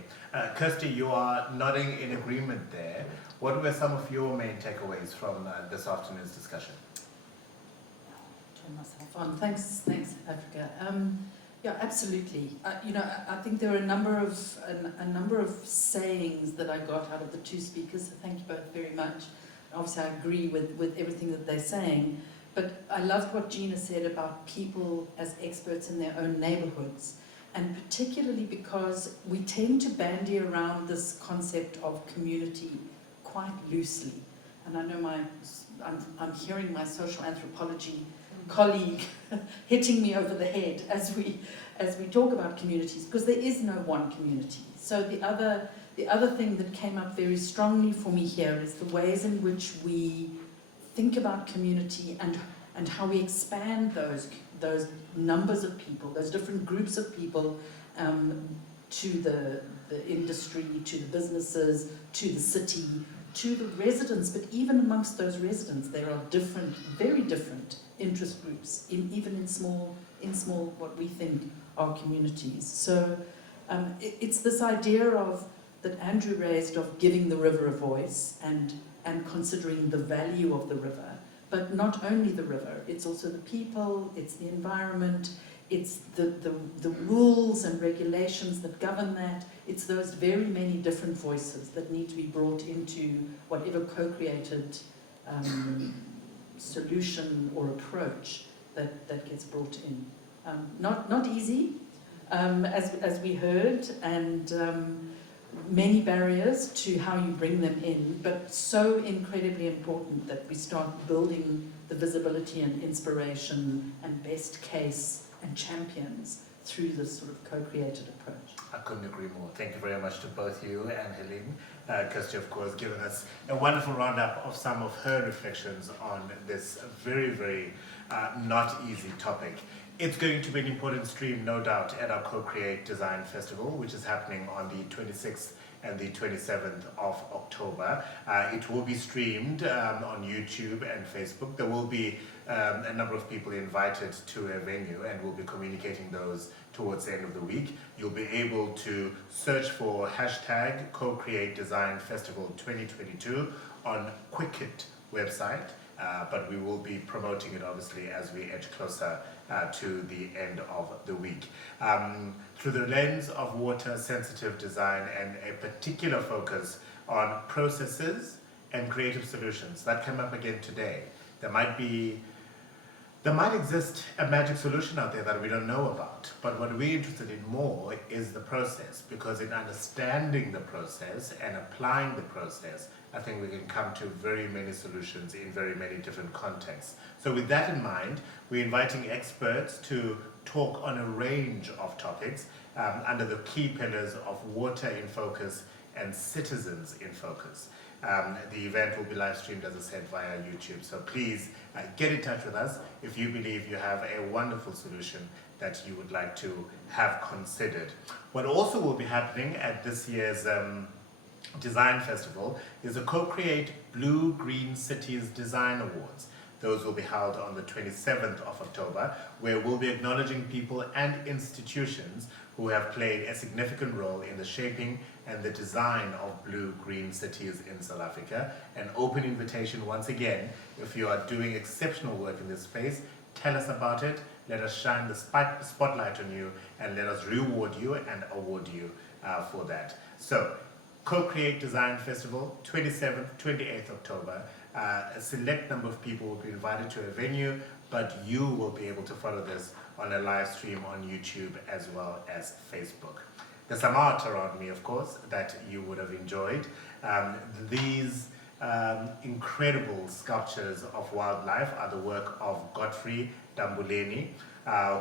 Kirsty, you are nodding in agreement there. What were some of your main takeaways from this afternoon's discussion? Turn myself on. Thanks, Africa. Yeah, absolutely. I think there are a number of sayings that I got out of the two speakers. So thank you both very much. Obviously, I agree with everything that they're saying. But I loved what Gina said about people as experts in their own neighborhoods, and particularly because we tend to bandy around this concept of community quite loosely. And I know I'm hearing my social anthropology colleague hitting me over the head as we talk about communities, because there is no one community. So the other thing that came up very strongly for me here is the ways in which we think about community and how we expand those numbers of people, those different groups of people, to the industry, to the businesses, to the city, to the residents. But even amongst those residents, there are different, very different interest groups, even in small what we think are communities. So it's this idea that Andrew raised of giving the river a voice and considering the value of the river, but not only the river, it's also the people, it's the environment, it's the rules and regulations that govern that, it's those very many different voices that need to be brought into whatever co-created solution or approach that gets brought in. Not easy, as we heard, and many barriers to how you bring them in, but so incredibly important that we start building the visibility and inspiration and best case and champions through this sort of co-created approach. I couldn't agree more. Thank you very much to both you and Hélène. Kirsty, of course, giving us a wonderful roundup of some of her reflections on this very, very not easy topic. It's going to be an important stream, no doubt, at our Co-Create Design Festival, which is happening on the 26th and the 27th of October. It will be streamed on YouTube and Facebook. There will be a number of people invited to a venue, and we'll be communicating those towards the end of the week. You'll be able to search for hashtag Co-Create Design Festival 2022 on Quickit website. But we will be promoting it obviously as we edge closer to the end of the week. Through the lens of water-sensitive design and a particular focus on processes and creative solutions. That came up again today. There might exist a magic solution out there that we don't know about, but what we're interested in more is the process, because in understanding the process and applying the process, I think we can come to very many solutions in very many different contexts. So with that in mind, we're inviting experts to talk on a range of topics under the key pillars of water in focus and citizens in focus. The event will be live streamed, as I said, via YouTube. So please get in touch with us if you believe you have a wonderful solution that you would like to have considered. What also will be happening at this year's Design Festival is a Co-Create Blue-Green Cities Design Awards. Those will be held on the 27th of October, where we'll be acknowledging people and institutions who have played a significant role in the shaping and the design of blue-green cities in South Africa. An open invitation once again. If you are doing exceptional work in this space, tell us about it, let us shine the spotlight on you, and let us reward you and award you for that. So, Co-Create Design Festival, 27th, 28th October. A select number of people will be invited to a venue, but you will be able to follow this on a live stream on YouTube as well as Facebook. There's some art around me, of course, that you would have enjoyed. These incredible sculptures of wildlife are the work of Godfrey Dambuleni,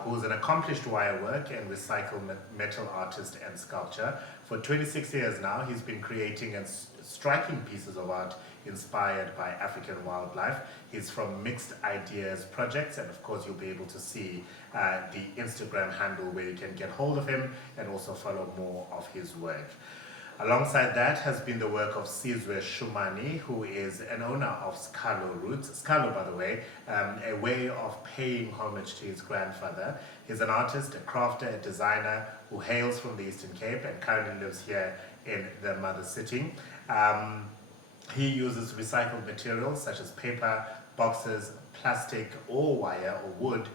who's an accomplished wire work and recycled metal artist and sculptor. For 26 years now, he's been creating and striking pieces of art inspired by African wildlife. He's from Mixed Ideas Projects, and of course you'll be able to see the Instagram handle where you can get hold of him and also follow more of his work. Alongside that has been the work of Sizwe Shumane, who is an owner of Skalo Roots. Skalo, by the way, a way of paying homage to his grandfather. He's an artist, a crafter, a designer who hails from the Eastern Cape and currently lives here in the mother city. He uses recycled materials such as paper, boxes, plastic, or wire or wood,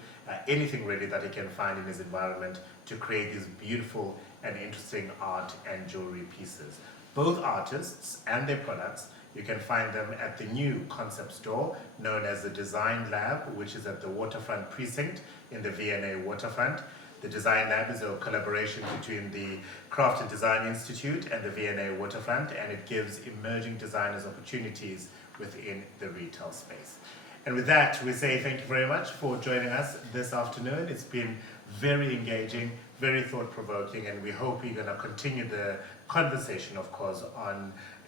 anything really that he can find in his environment to create these beautiful and interesting art and jewelry pieces. Both artists and their products, you can find them at the new concept store known as the Design Lab, which is at the Waterfront Precinct in the V&A Waterfront. The Design Lab is a collaboration between the Craft and Design Institute and the V&A Waterfront, and it gives emerging designers opportunities within the retail space. And with that, we say thank you very much for joining us this afternoon. It's been very engaging, very thought-provoking, and we hope you're going to continue the conversation, of course,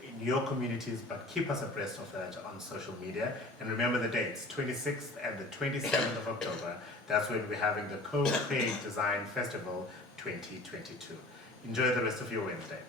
in your communities, but keep us abreast of that on social media. And remember the dates, 26th and the 27th of October. That's when we're having the Co-Create Design Festival 2022. Enjoy the rest of your Wednesday.